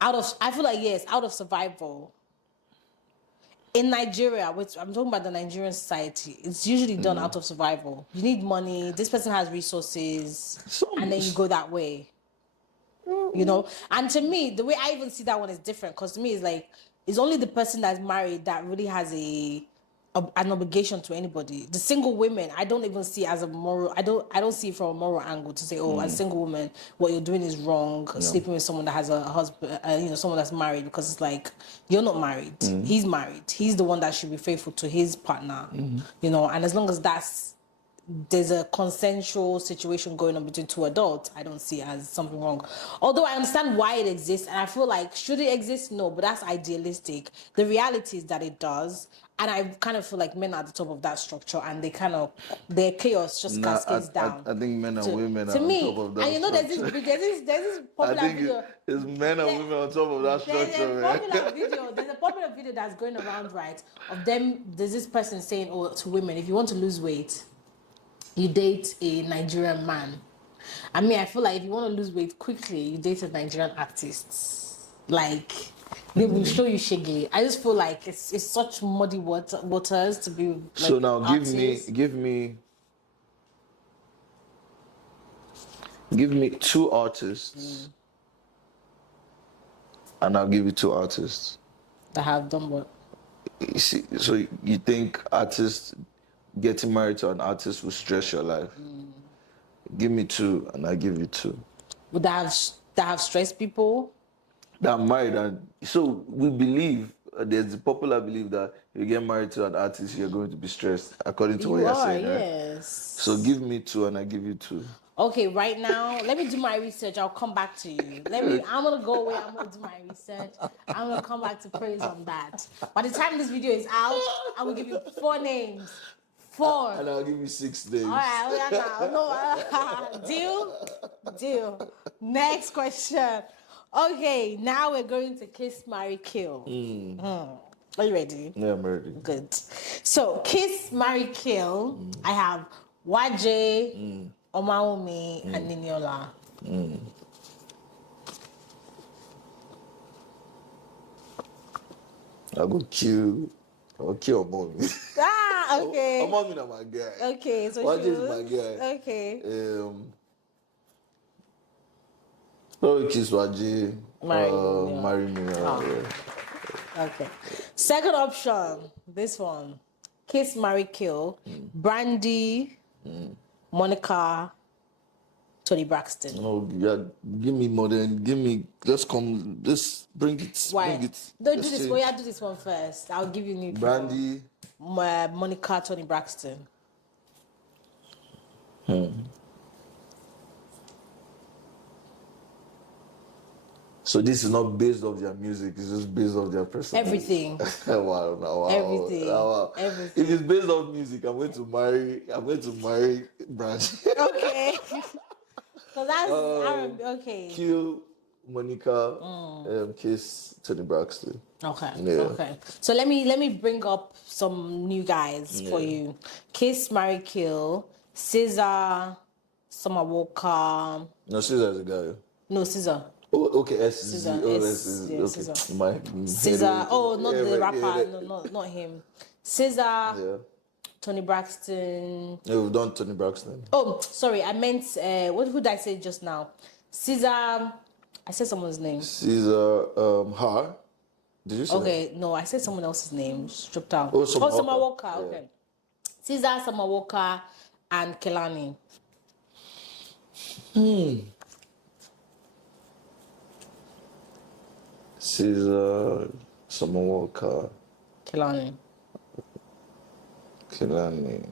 I feel like yes, out of survival. In Nigeria, which I'm talking about the Nigerian society, it's usually done out of survival. You need money. This person has resources, and then you go that way. You know, and to me, the way I even see that one is different because to me, it's like it's only the person that's married that really has an obligation to anybody. The single women, I don't even see as a moral. I don't see it from a moral angle to say, oh, as a single woman, what you're doing is wrong. Sleeping with someone that has a husband, someone that's married, because it's like you're not married. He's married. He's the one that should be faithful to his partner. You know, and as long as there's a consensual situation going on between two adults, I don't see it as something wrong. Although I understand why it exists, and I feel like, should it exist? No, but that's idealistic. The reality is that it does. And I kind of feel like men are at the top of that structure, and their chaos just cascades down. I think men and women are to me, on top of that. And you know, there's this popular video. It's men and women on top of that structure, There's a popular video that's going around, right? Of them, there's this person saying, oh, to women, if you want to lose weight, you date a Nigerian man. I mean, I feel like if you want to lose weight quickly, you date a Nigerian artist. Like, they will show you shaggy. I just feel like it's such muddy waters to be like, so now artists. give me two artists, and I'll give you two artists that have done what? You see, so you think artists getting married to an artist will stress your life? Give me two, and I give you two. Would that have stressed people? That are married, and so we believe there's a popular belief that if you get married to an artist, you're going to be stressed, according to what you're saying, right? Yes. So give me two, and I give you two. Okay, right now, let me do my research. I'll come back to you. I'm gonna go away. I'm gonna do my research. I'm gonna come back to Praiz on that. By the time this video is out, I will give you 4 names. 4. And I'll give you 6 names. All right, now. No, deal. Next question. Okay, now we're going to kiss, marry, kill. Are you ready? Yeah, I'm ready. Good. So, kiss, marry, kill. I have Waje, Omaomi, and Niniola. I'll kill Mommy. Okay. Mommy is my guy. Okay, so Waje is my guy. Okay. Probably kiss Waje. Marry Marry me. Okay. Second option, this one. Kiss, marry, kill. Brandy, Monica, Tony Braxton. Oh, yeah. Give me more than. Just bring it. Why? Bring it. Don't do this. Well, do this one first. I'll give you new people. Brandy. Monica, Tony Braxton. So this is not based off their music, it's just based off their personality. Everything. Wow. Everything. If it's based off music, I'm going to marry Brandy. Okay. So that's R&B. Okay. Kill Monica, kiss Tony Braxton. Okay. Yeah. Okay. So let me bring up some new guys for you. Kiss, marry, kill. Caesar, Summer Walker. No, Caesar is a guy. No, Caesar. Oh, okay. Caesar. Okay. Caesar. Caesar. Oh, not the rapper. No, not him. Caesar. Yeah. Tony Braxton. Yeah, we've done Tony Braxton. Oh, sorry. I meant who did I say just now? Caesar. I said someone's name. Caesar. Har. Did you say? Okay, no, I said someone else's name. Stripped out. Oh, Summer Walker. Yeah. Okay. Caesar, Summer Walker, and Kelani. Caesar, Summer Walker, Kelani. Kilani.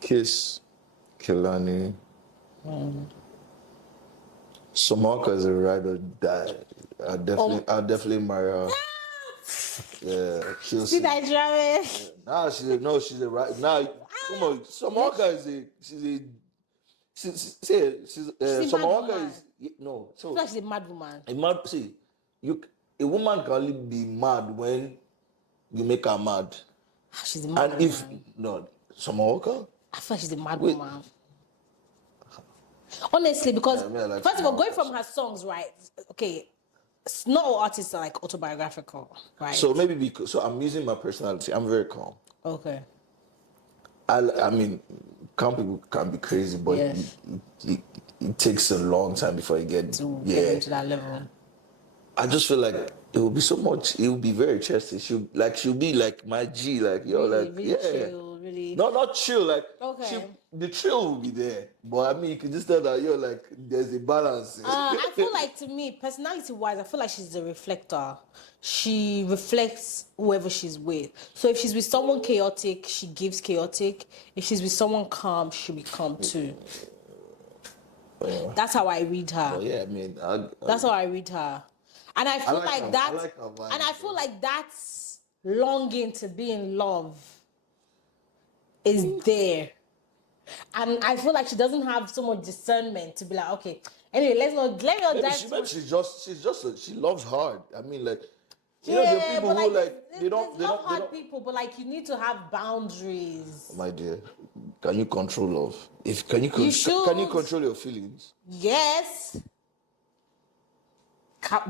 Kiss. Kilani. Samaka is a ride or die. I'll definitely marry her. Yeah, she'll See see. that drama? Nah, she's a right. Nah, come on. Samaka is She's a mad Samaka woman. is no. I So feel like she's a mad woman. a mad a woman can only be mad when you make her mad. She's a mad And if woman. no Samaka, I feel like she's a mad wait. woman. Honestly, because Yeah, I mean, I like first of all, going Samaka, from her songs, right? Okay, not all artists are like autobiographical, right? So maybe because I'm using my personality. I'm very calm. Okay. I mean, calm people can be crazy, but Yes. it takes a long time before you get To get into that level. I just feel like it will be so much. It will be very chesty. She'll be like my G, like yo, Really, like really yeah, chill, really. not chill. Like Okay. the chill will be there, but I mean, you can just tell that yo, like there's a balance. I feel like, to me, personality-wise, I feel like she's a reflector. She reflects whoever she's with. So if she's with someone chaotic, she gives chaotic. If she's with someone calm, she'll be calm too. That's how I read her. But yeah, I mean, That's how I read her. And I feel like that. I like her vibe, And I feel like that's longing to be in love is there. And I feel like she doesn't have so much discernment to be like, okay, anyway, let me not maybe she's just she loves hard. I mean, like you know, yeah, there are people but who like, like there's they don't hard people, but like you need to have boundaries. My dear, can you control love? Can you should. control your feelings? Yes.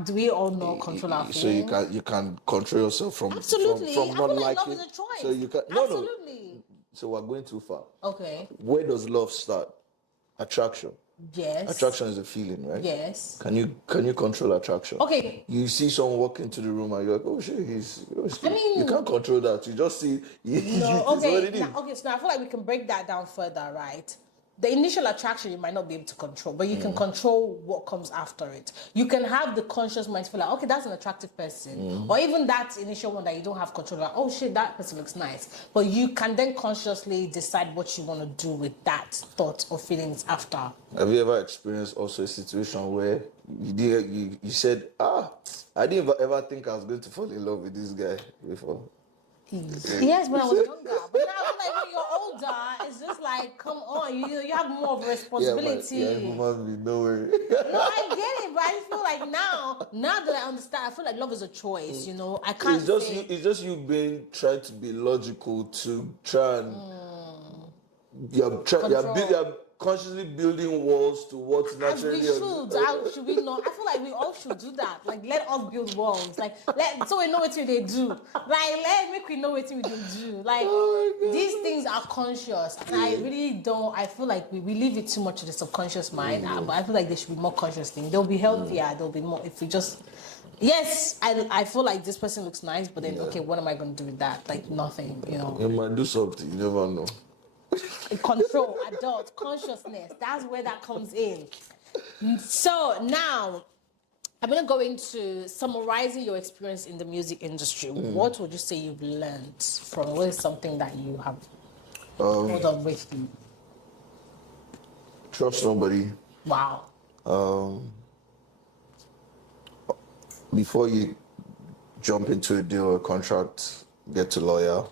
Do we all not control our feelings? So you can control yourself from Absolutely. from I not feel like liking. love is a choice. So you can Absolutely. So we're going too far. Okay. Where does love start? Attraction. Yes. Attraction is a feeling, right? Yes. Can you control attraction? Okay. You see someone walk into the room and you're like, oh shit, I mean, you can't control that. You just see. No, It's what okay. it is. Okay, so now I feel like we can break that down further, right? The initial attraction you might not be able to control, but you can control what comes after it. You can have the conscious mind to feel like, okay, that's an attractive person. Or even that initial one that you don't have control of, like, oh shit, that person looks nice. But you can then consciously decide what you want to do with that thought or feelings after. Have you ever experienced also a situation where you said, I didn't ever think I was going to fall in love with this guy before? Yes, when I was younger. But now I feel like when you're older, it's just like, come on, you have more of a responsibility. No worry. No, I get it, but I just feel like now that I understand, I feel like love is a choice, you know. I can't It's just you being trying to be logical to try and you're consciously building walls to what's as we naturally. should we not? I feel like we all should do that. Like, let us build walls. Like, so we know what they do. Like, make we know what we do. Like, these things are conscious. And I really don't. I feel like we leave it too much to the subconscious mind. But I feel like there should be more conscious things. They'll be healthier. They'll be more if we just. Yes, I feel like this person looks nice, but then okay, what am I going to do with that? Like, nothing. You know. You might do something. You never know. Control, adult consciousness, that's where that comes in. So now I'm going to go into summarizing your experience in the music industry. What would you say you've learned from what is something that you have held on with you? Trust nobody. Wow. Before you jump into a deal or a contract, get to lawyer.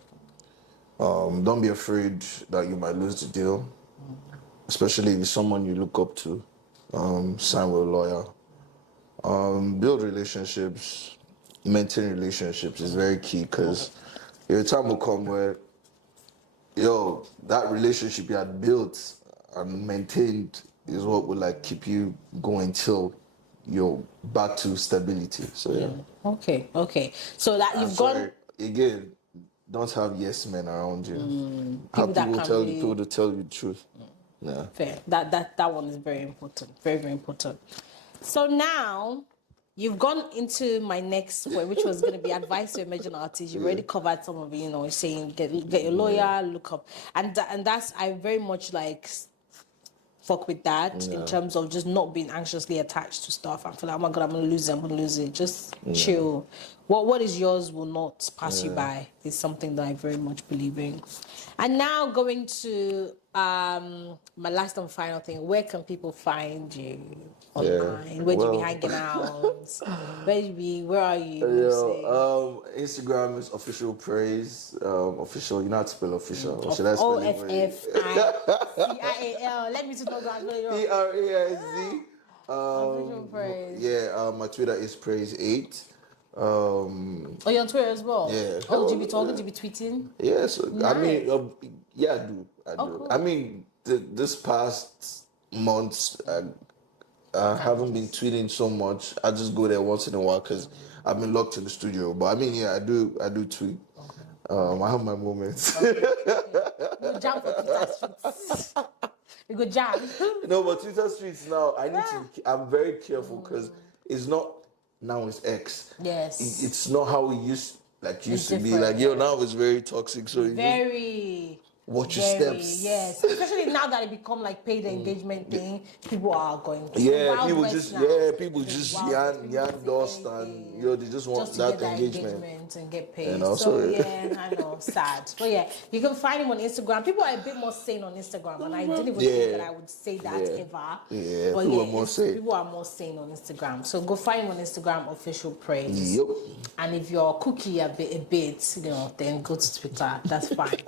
Don't be afraid that you might lose the deal, especially if it's someone you look up to. Sign with a lawyer. Build relationships, maintain relationships is very key because your time will come where, that relationship you had built and maintained is what will like keep you going till you're back to stability. So yeah. Okay. So that you've gone again. Don't have yes men around you. people that can really... people to tell you the truth. Yeah. Fair. That one is very important. Very, very important. So now you've gone into my next point, which was going to be advice to emerging artists. You already covered some of it, saying get your lawyer, look up. And that's, I very much like fuck with that in terms of just not being anxiously attached to stuff. I feel like, oh my God, I'm going to lose it. Just chill. What is yours will not pass you by is something that I very much believe in. And now going to my last and final thing. Where can people find you online? Where do you be hanging out? Where are you mostly? Instagram is official Praiz. Official, you know how to spell official. Or should I spell it for you? OFFICIAL. Let me to know that. Praiz. Official Praiz. My Twitter is Praiz8. Oh, you're on Twitter as well? Yeah. Oh, do you be talking? Do you be tweeting? Yes, I mean, Nice. yeah, I do. Cool. I mean, this past months, I haven't been tweeting so much. I just go there once in a while because I've been locked in the studio. But I mean, yeah, I do tweet. I have my moments. You go jam for Twitter streets. You go jam. No, but Twitter streets now, I'm very careful because it's not, now it's X. Yes. It's not how it used to be. different, Now it's very toxic. So you Very. watch your Very, steps. yes. Especially now that it become like paid engagement thing, people are going to people just yarn dust and they just want to that get that engagement. and get paid. So I know, sad. But yeah, you can find him on Instagram. People are a bit more sane on Instagram, and I didn't even think that I would say that ever. Yeah, but people are more sane. People are more sane on Instagram. So go find him on Instagram, official Praiz. Yep. And if you're cookie a bit, then go to Twitter. That's fine.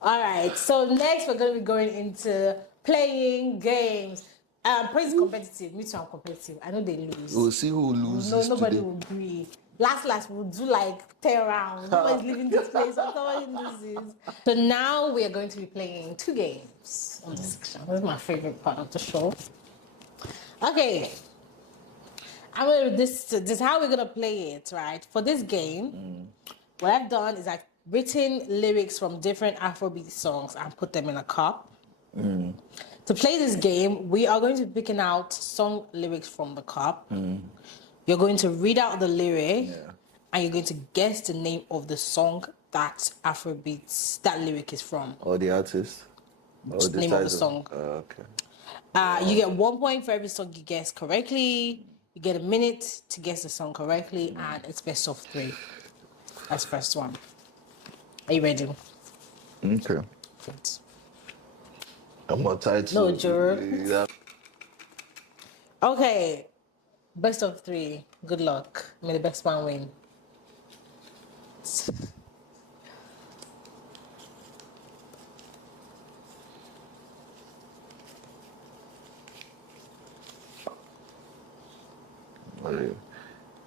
All right. So next we're going to be going into playing games. Praiz is competitive. Me too, I'm competitive. I know they lose. We'll see who loses. Nobody today. will agree. Last, we'll do like 10 rounds. Nobody's leaving this place. Somebody loses. So now we are going to be playing 2 games on this section. This is my favorite part of the show. Okay. This is how we're gonna play it, right? For this game, what I've done is I've written lyrics from different Afrobeat songs and put them in a cup. To play this game, we are going to be picking out song lyrics from the cup. You're going to read out the lyric, and you're going to guess the name of the song that that lyric is from. Or the artist. Or the name title of the song. Okay. You get 1 point for every song you guess correctly. You get a minute to guess the song correctly, and it's best of 3. That's first one. Are you ready? Okay. Good. I'm not tired. No, juror. Okay. Best of 3. Good luck. May the best man win.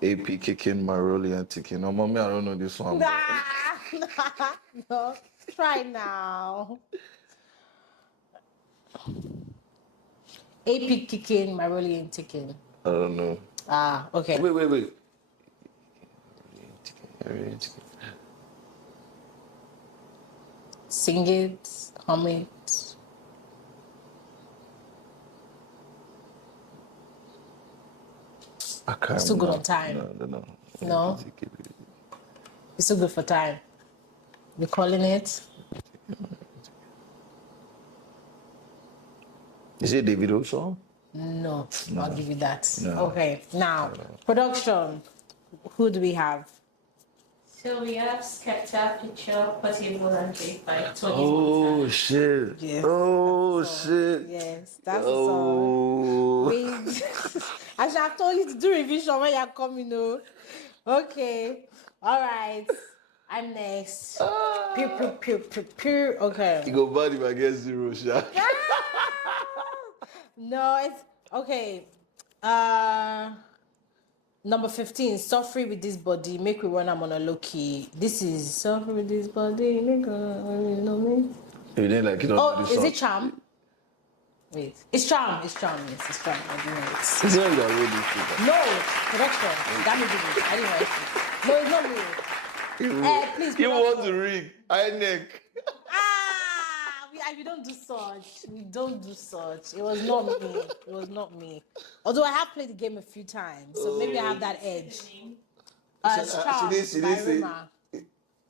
AP kicking my rolly and ticking. No, mommy, I don't know this one. No. Try now. AP kicking, my rolling and ticking. I don't know. Okay. Wait. Sing it, hum it. I can't. Still good on time. No. No? It's still good for time. You're calling it? Is it a Davido song? No, I'll give you that. No. Okay, now, production. Who do we have? So we have Skepta, Picture, Portable, and J by Tony Oh shit! Yes, Oh that's the song. shit! Yes, that's the song. Wait, I should have told you to do revision when you're coming. No. Okay. All right. I'm next. Pew. Okay. You go bad if I get 0 shot. No, it's okay. Number 15, Suffer with this body, make we run am on a low key. This is Suffer with this body, make you know me. You didn't like it on Oh, this is song. it Charm? Wait, it's Charm. Yes, it's Charm. I didn't know it. It's not that really. No, production. That me did it. I didn't write it. No, it's not me. Please. You production. want to ring? I neck. We don't do such. We don't do such. It was not me. Although I have played the game a few times, so maybe I have that edge. It's Charm she didn't by say- Rima.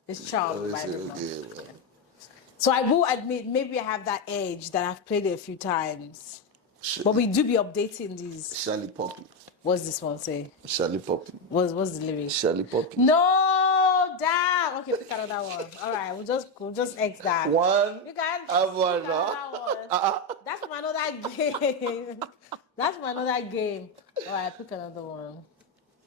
It's Charm by Rima. Okay. So I will admit, maybe I have that edge that I've played it a few times. Shit. But we do be updating these. Shelly Poppy. What's this one say? Shelly Poppy. What's the lyrics? Shelly Poppy. No, damn. Okay, pick another one. All right, we'll just X that. One. You can Have pick one another one. That's from another game. That's from another game. All right, pick another one.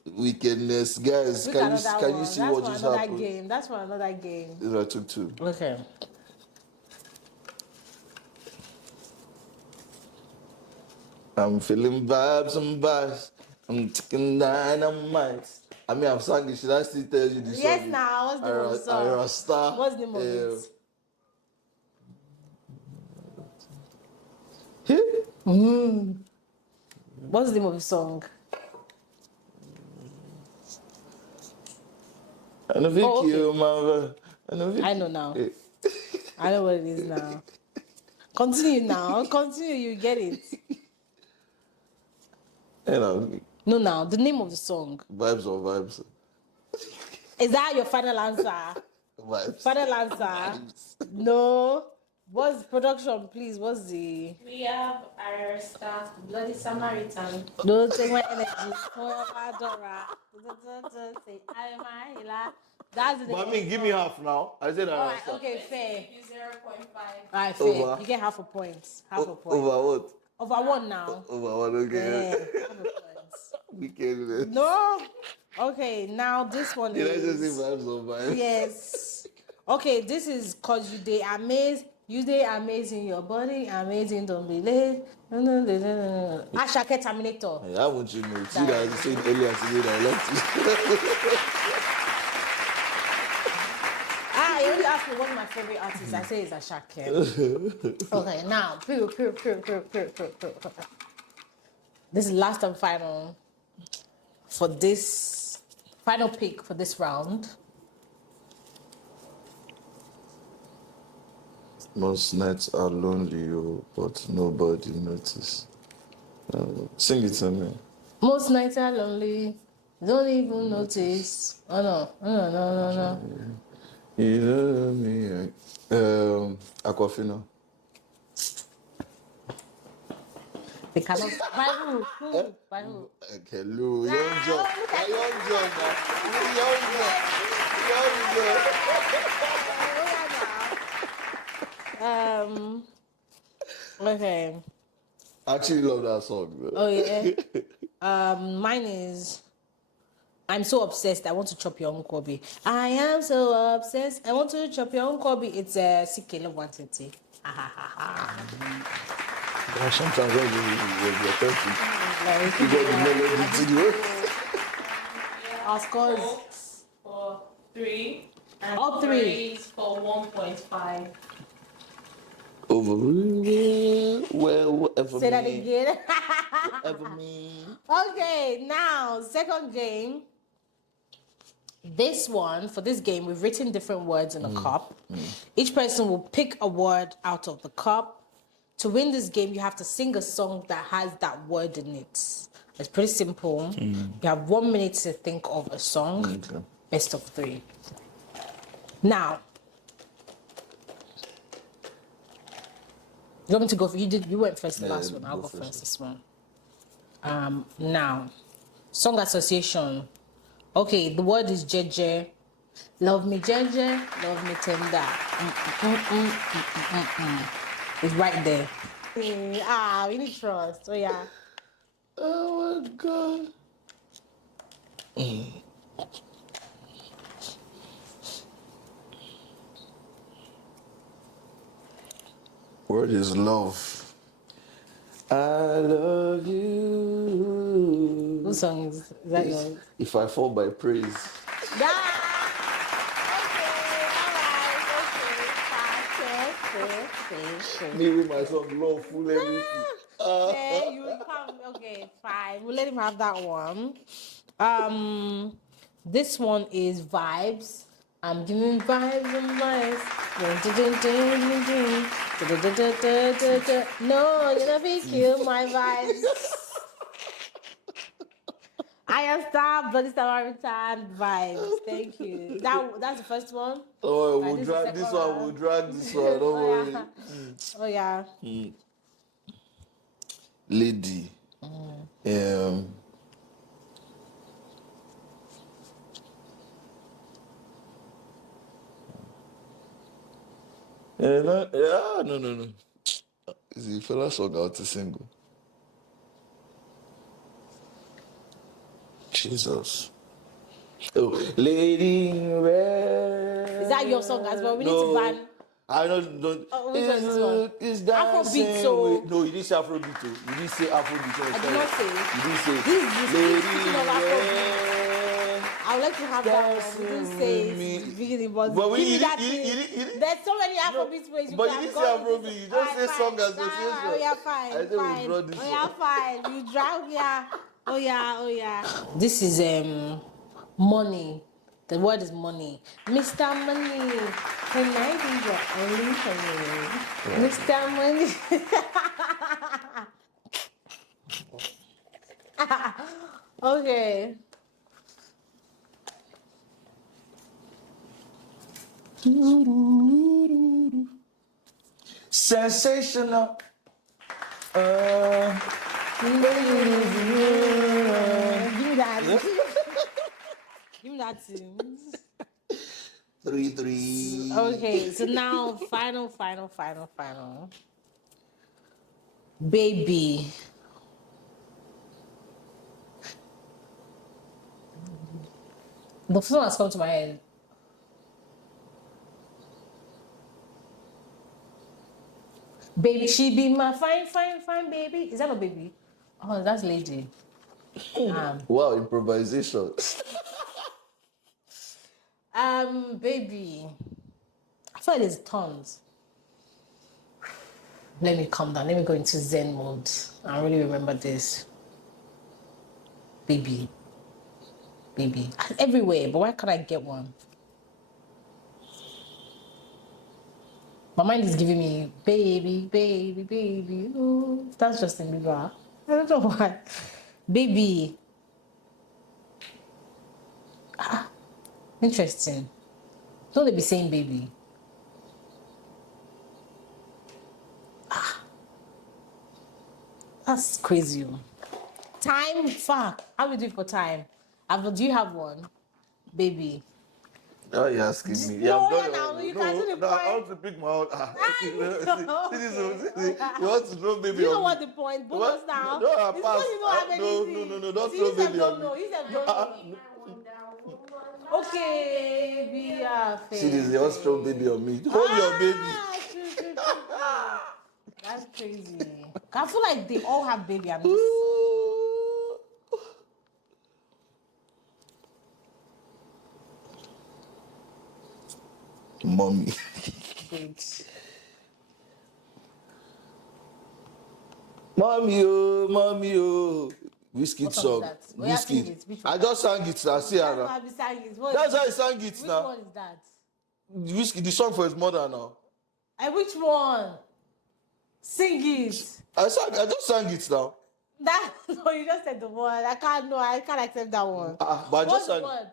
Wickedness, guys. Pick Can another you one. see That's what for just another happened? game. That's for another game. I took 2. Okay. I'm feeling vibes and vibes. I'm taking dynamite. I mean, I'm singing. Should I still tell you this Yes, song? now. What's the name of the song? Star. What's the name of it? What's the name of the song? I know Oh, okay. you, mother. I know now. I know what it is now. Continue now. Continue. You get it. You know, No, now the name of the song. vibes or vibes. Is that your final answer? Vibes. Final answer? Vibes. No. What's production, please? What's the? We have our staff, Bloody Samaritan. Don't take my energy. Forever, Dora. Say, I'm a healer. That's the. But I mean, give me half now. I said All I right. Okay. Fair. Give you 0.5. All right. Fair. Over. You get half a point. Half a point. Over what? Over one now. Over what? Okay. Yeah. Half a point. Wickedness. No. Okay. Now this one Did I just is. say vibes or vibes? Yes. Okay, this is cause you they amaze. You they amazing your body, amazing, don't be late. Ashake Terminator. Hey, how would you know? See that I said earlier today that I love You only asked me one of my favorite artists. I say it's Ashake. Okay, now this is last and final for this final pick for this round. Most nights are lonely, oh, but nobody notices. Sing it to me. Most nights are lonely, don't even notice. Oh no. You know me. Aquafina. They cannot. By who? By who? Okay, Lou, young John. Young John, young John. Okay. I actually love that song. Bro. Oh yeah. Mine is. I'm so obsessed. I want to chop your own Kobe. I am so obsessed. I want to chop your own Kobe. It's a CK Love 130. Gosh, sometimes when you're Like, you got the melody to do it. our scores. Oaks for 3. And All 3. Praiz for 1.5. Over well, whatever. Say that again. Whatever me. Okay, now second game. This one, for this game, we've written different words in a cup. Each person will pick a word out of the cup. To win this game, you have to sing a song that has that word in it. It's pretty simple. You have 1 minute to think of a song. Okay. Best of 3. Now, you want me to go for you went first the last one. I'll go first this one. Now, song association. Okay, the word is jeje. Love me jeje, love me tender. It's right there. We need trust. Oh yeah. Oh my God. Word is love. I love you. Whose song is that yours? If I Fall by Praise. Me with my song Love Full Everything. Okay, you come. Okay, fine. We'll let him have that one. This one is vibes. I'm giving vibes and vibes. No, you never kill my vibes. I am star, Bloody Samaritan vibes. Thank you. That's the first one. Oh, Right, we'll this is drag the this second one. one. We'll drag this one. Don't worry. Oh yeah. Lady. No. Is the fella song out to single? Jesus. Oh, Lady Red. Is that your song as well? We need to No. ban. I don't. Oh, which one is this one? It's Afrobeats, dancing so- with. No, you didn't say Afrobeat. Oh. You didn't say Afrobeat. Oh, I did sorry. not say. You didn't say. This is the Lady speaking of Afrobeats. Red. I would like to have that one. We didn't say Me. it beginning, but But give me you that didn't- thing. you didn't- There's so many Afrobeats ways you but can you didn't go say with Afrobeat, this. you just say song association. Oh yeah, fine. I said we fine. brought this Oh yeah, one. fine. You drive, yeah. Oh yeah. This is money. The word is money. Mr. Money, can I be your only honey? Mr. Money. Okay. Sensational. Give me that. Give me that thing. 3-3. Okay, so now final. Baby. The first one that's come to my head. Baby, she be my fine baby. Is that a baby? Oh, that's lady. Wow, improvisation. Baby. I feel like there's tons. Let me calm down. Let me go into Zen mode. I really remember this. Baby. Everywhere, but why can't I get one? My mind is giving me baby. Ooh, that's Justin Bieber. I don't know why. Baby. Interesting. Don't they be saying baby? That's crazy. Time, fuck. How we do it for time? Do you have one? Baby. Now you're asking me. No, I've done now, your- you can do the I point. want to pick my own. know. See, you want to throw baby You know on what me. the point? What? Bonus now. No, I It's pass. because you don't have anything. No, don't See, throw you said baby on don't know. me. You said don't know. Okay, be a See this, you want to throw baby on me. Hold your baby. True. That's crazy. I feel like they all have baby. I'm just... Mommy. Wait. Mommy, oh. Whiskey What song song. is that? Oh, yeah, sing Whiskey. it. Which I one? just sang it now. See That's her why now. I be sang it. That's how I sang it Which now. one is that? Whiskey, the song for his mother now. Which one? Sing it. I just sang it now. That no, you just said the word. I can't accept that one. But I What's just the sang word?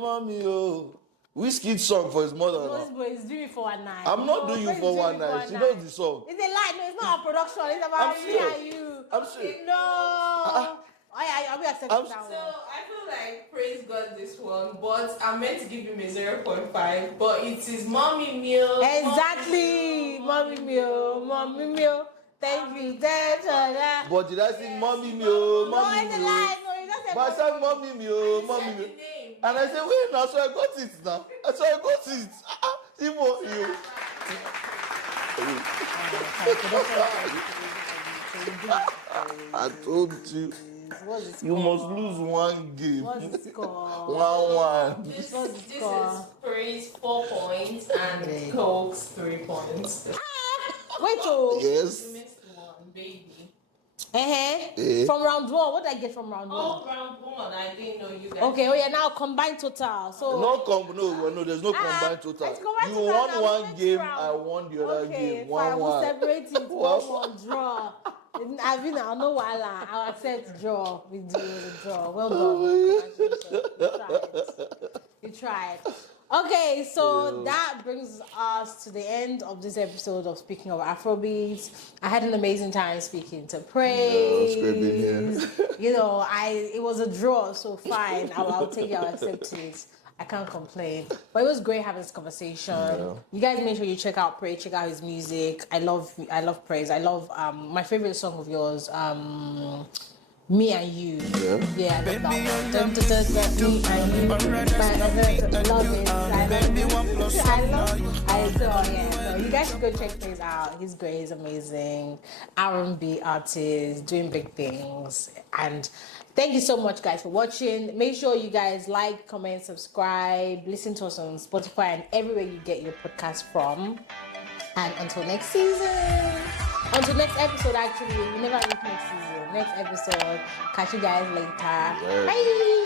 Mommy, oh. Whiskey song for his mother No, this now. boy is doing it for one night. I'm not doing you Praise for is one doing it night. She knows the song. It's a lie. No, it's not a production. It's about I'm me serious. and you. I'm serious. No. I will accept I'm- that So one. I feel like Praise got this one, but I'm meant to give him a 0.5. But it is mommy meal. Exactly. Mommy meal. Thank you, Dad. But did I sing Mommy, oh, No, Mommy, it's a oh? lie. No, you just said But I sang Mommy, oh, Mommy, Said the oh. name. And I said, wait now, so I got it now. So I got it. Timo, you. I told you. What's the You score? must lose one game. What's the score? 1-1. This What's the is score? Praise 4 points and Coke's 3 points. Wait, oh. You Yes. missed one, baby. From round one, what did I get from round one? Oh, round 1. I didn't know you guys. Okay, oh yeah, now combined total. So No, there's no combined total. let's combine You total won now. one Next game, round. I won the other Okay, game. fine, we'll 1-1. separate it. 1-1 draw. I mean, I know wala. I'll accept draw. We do the draw. Well done. Congratulations. You tried. Okay, so that brings us to the end of this episode of Speaking of Afrobeats. I had an amazing time speaking to Praiz. Yeah, it's great being here. You know, it was a draw, so fine. I'll take it, I'll accept it. I can't complain. But it was great having this conversation. Yeah. You guys make sure you check out Praiz, check out his music. I love Praiz. I love my favorite song of yours, Me and You. Yeah. I love that one. Dun, dun, dun, dun, me and you. I love it. So you guys should go check things out. He's great, he's amazing. R&B artist, doing big things. And thank you so much, guys, for watching. Make sure you guys like, comment, subscribe, listen to us on Spotify and everywhere you get your podcast from. And until next season, until next episode, actually, we never reach next season. Next episode, catch you guys later. Bye.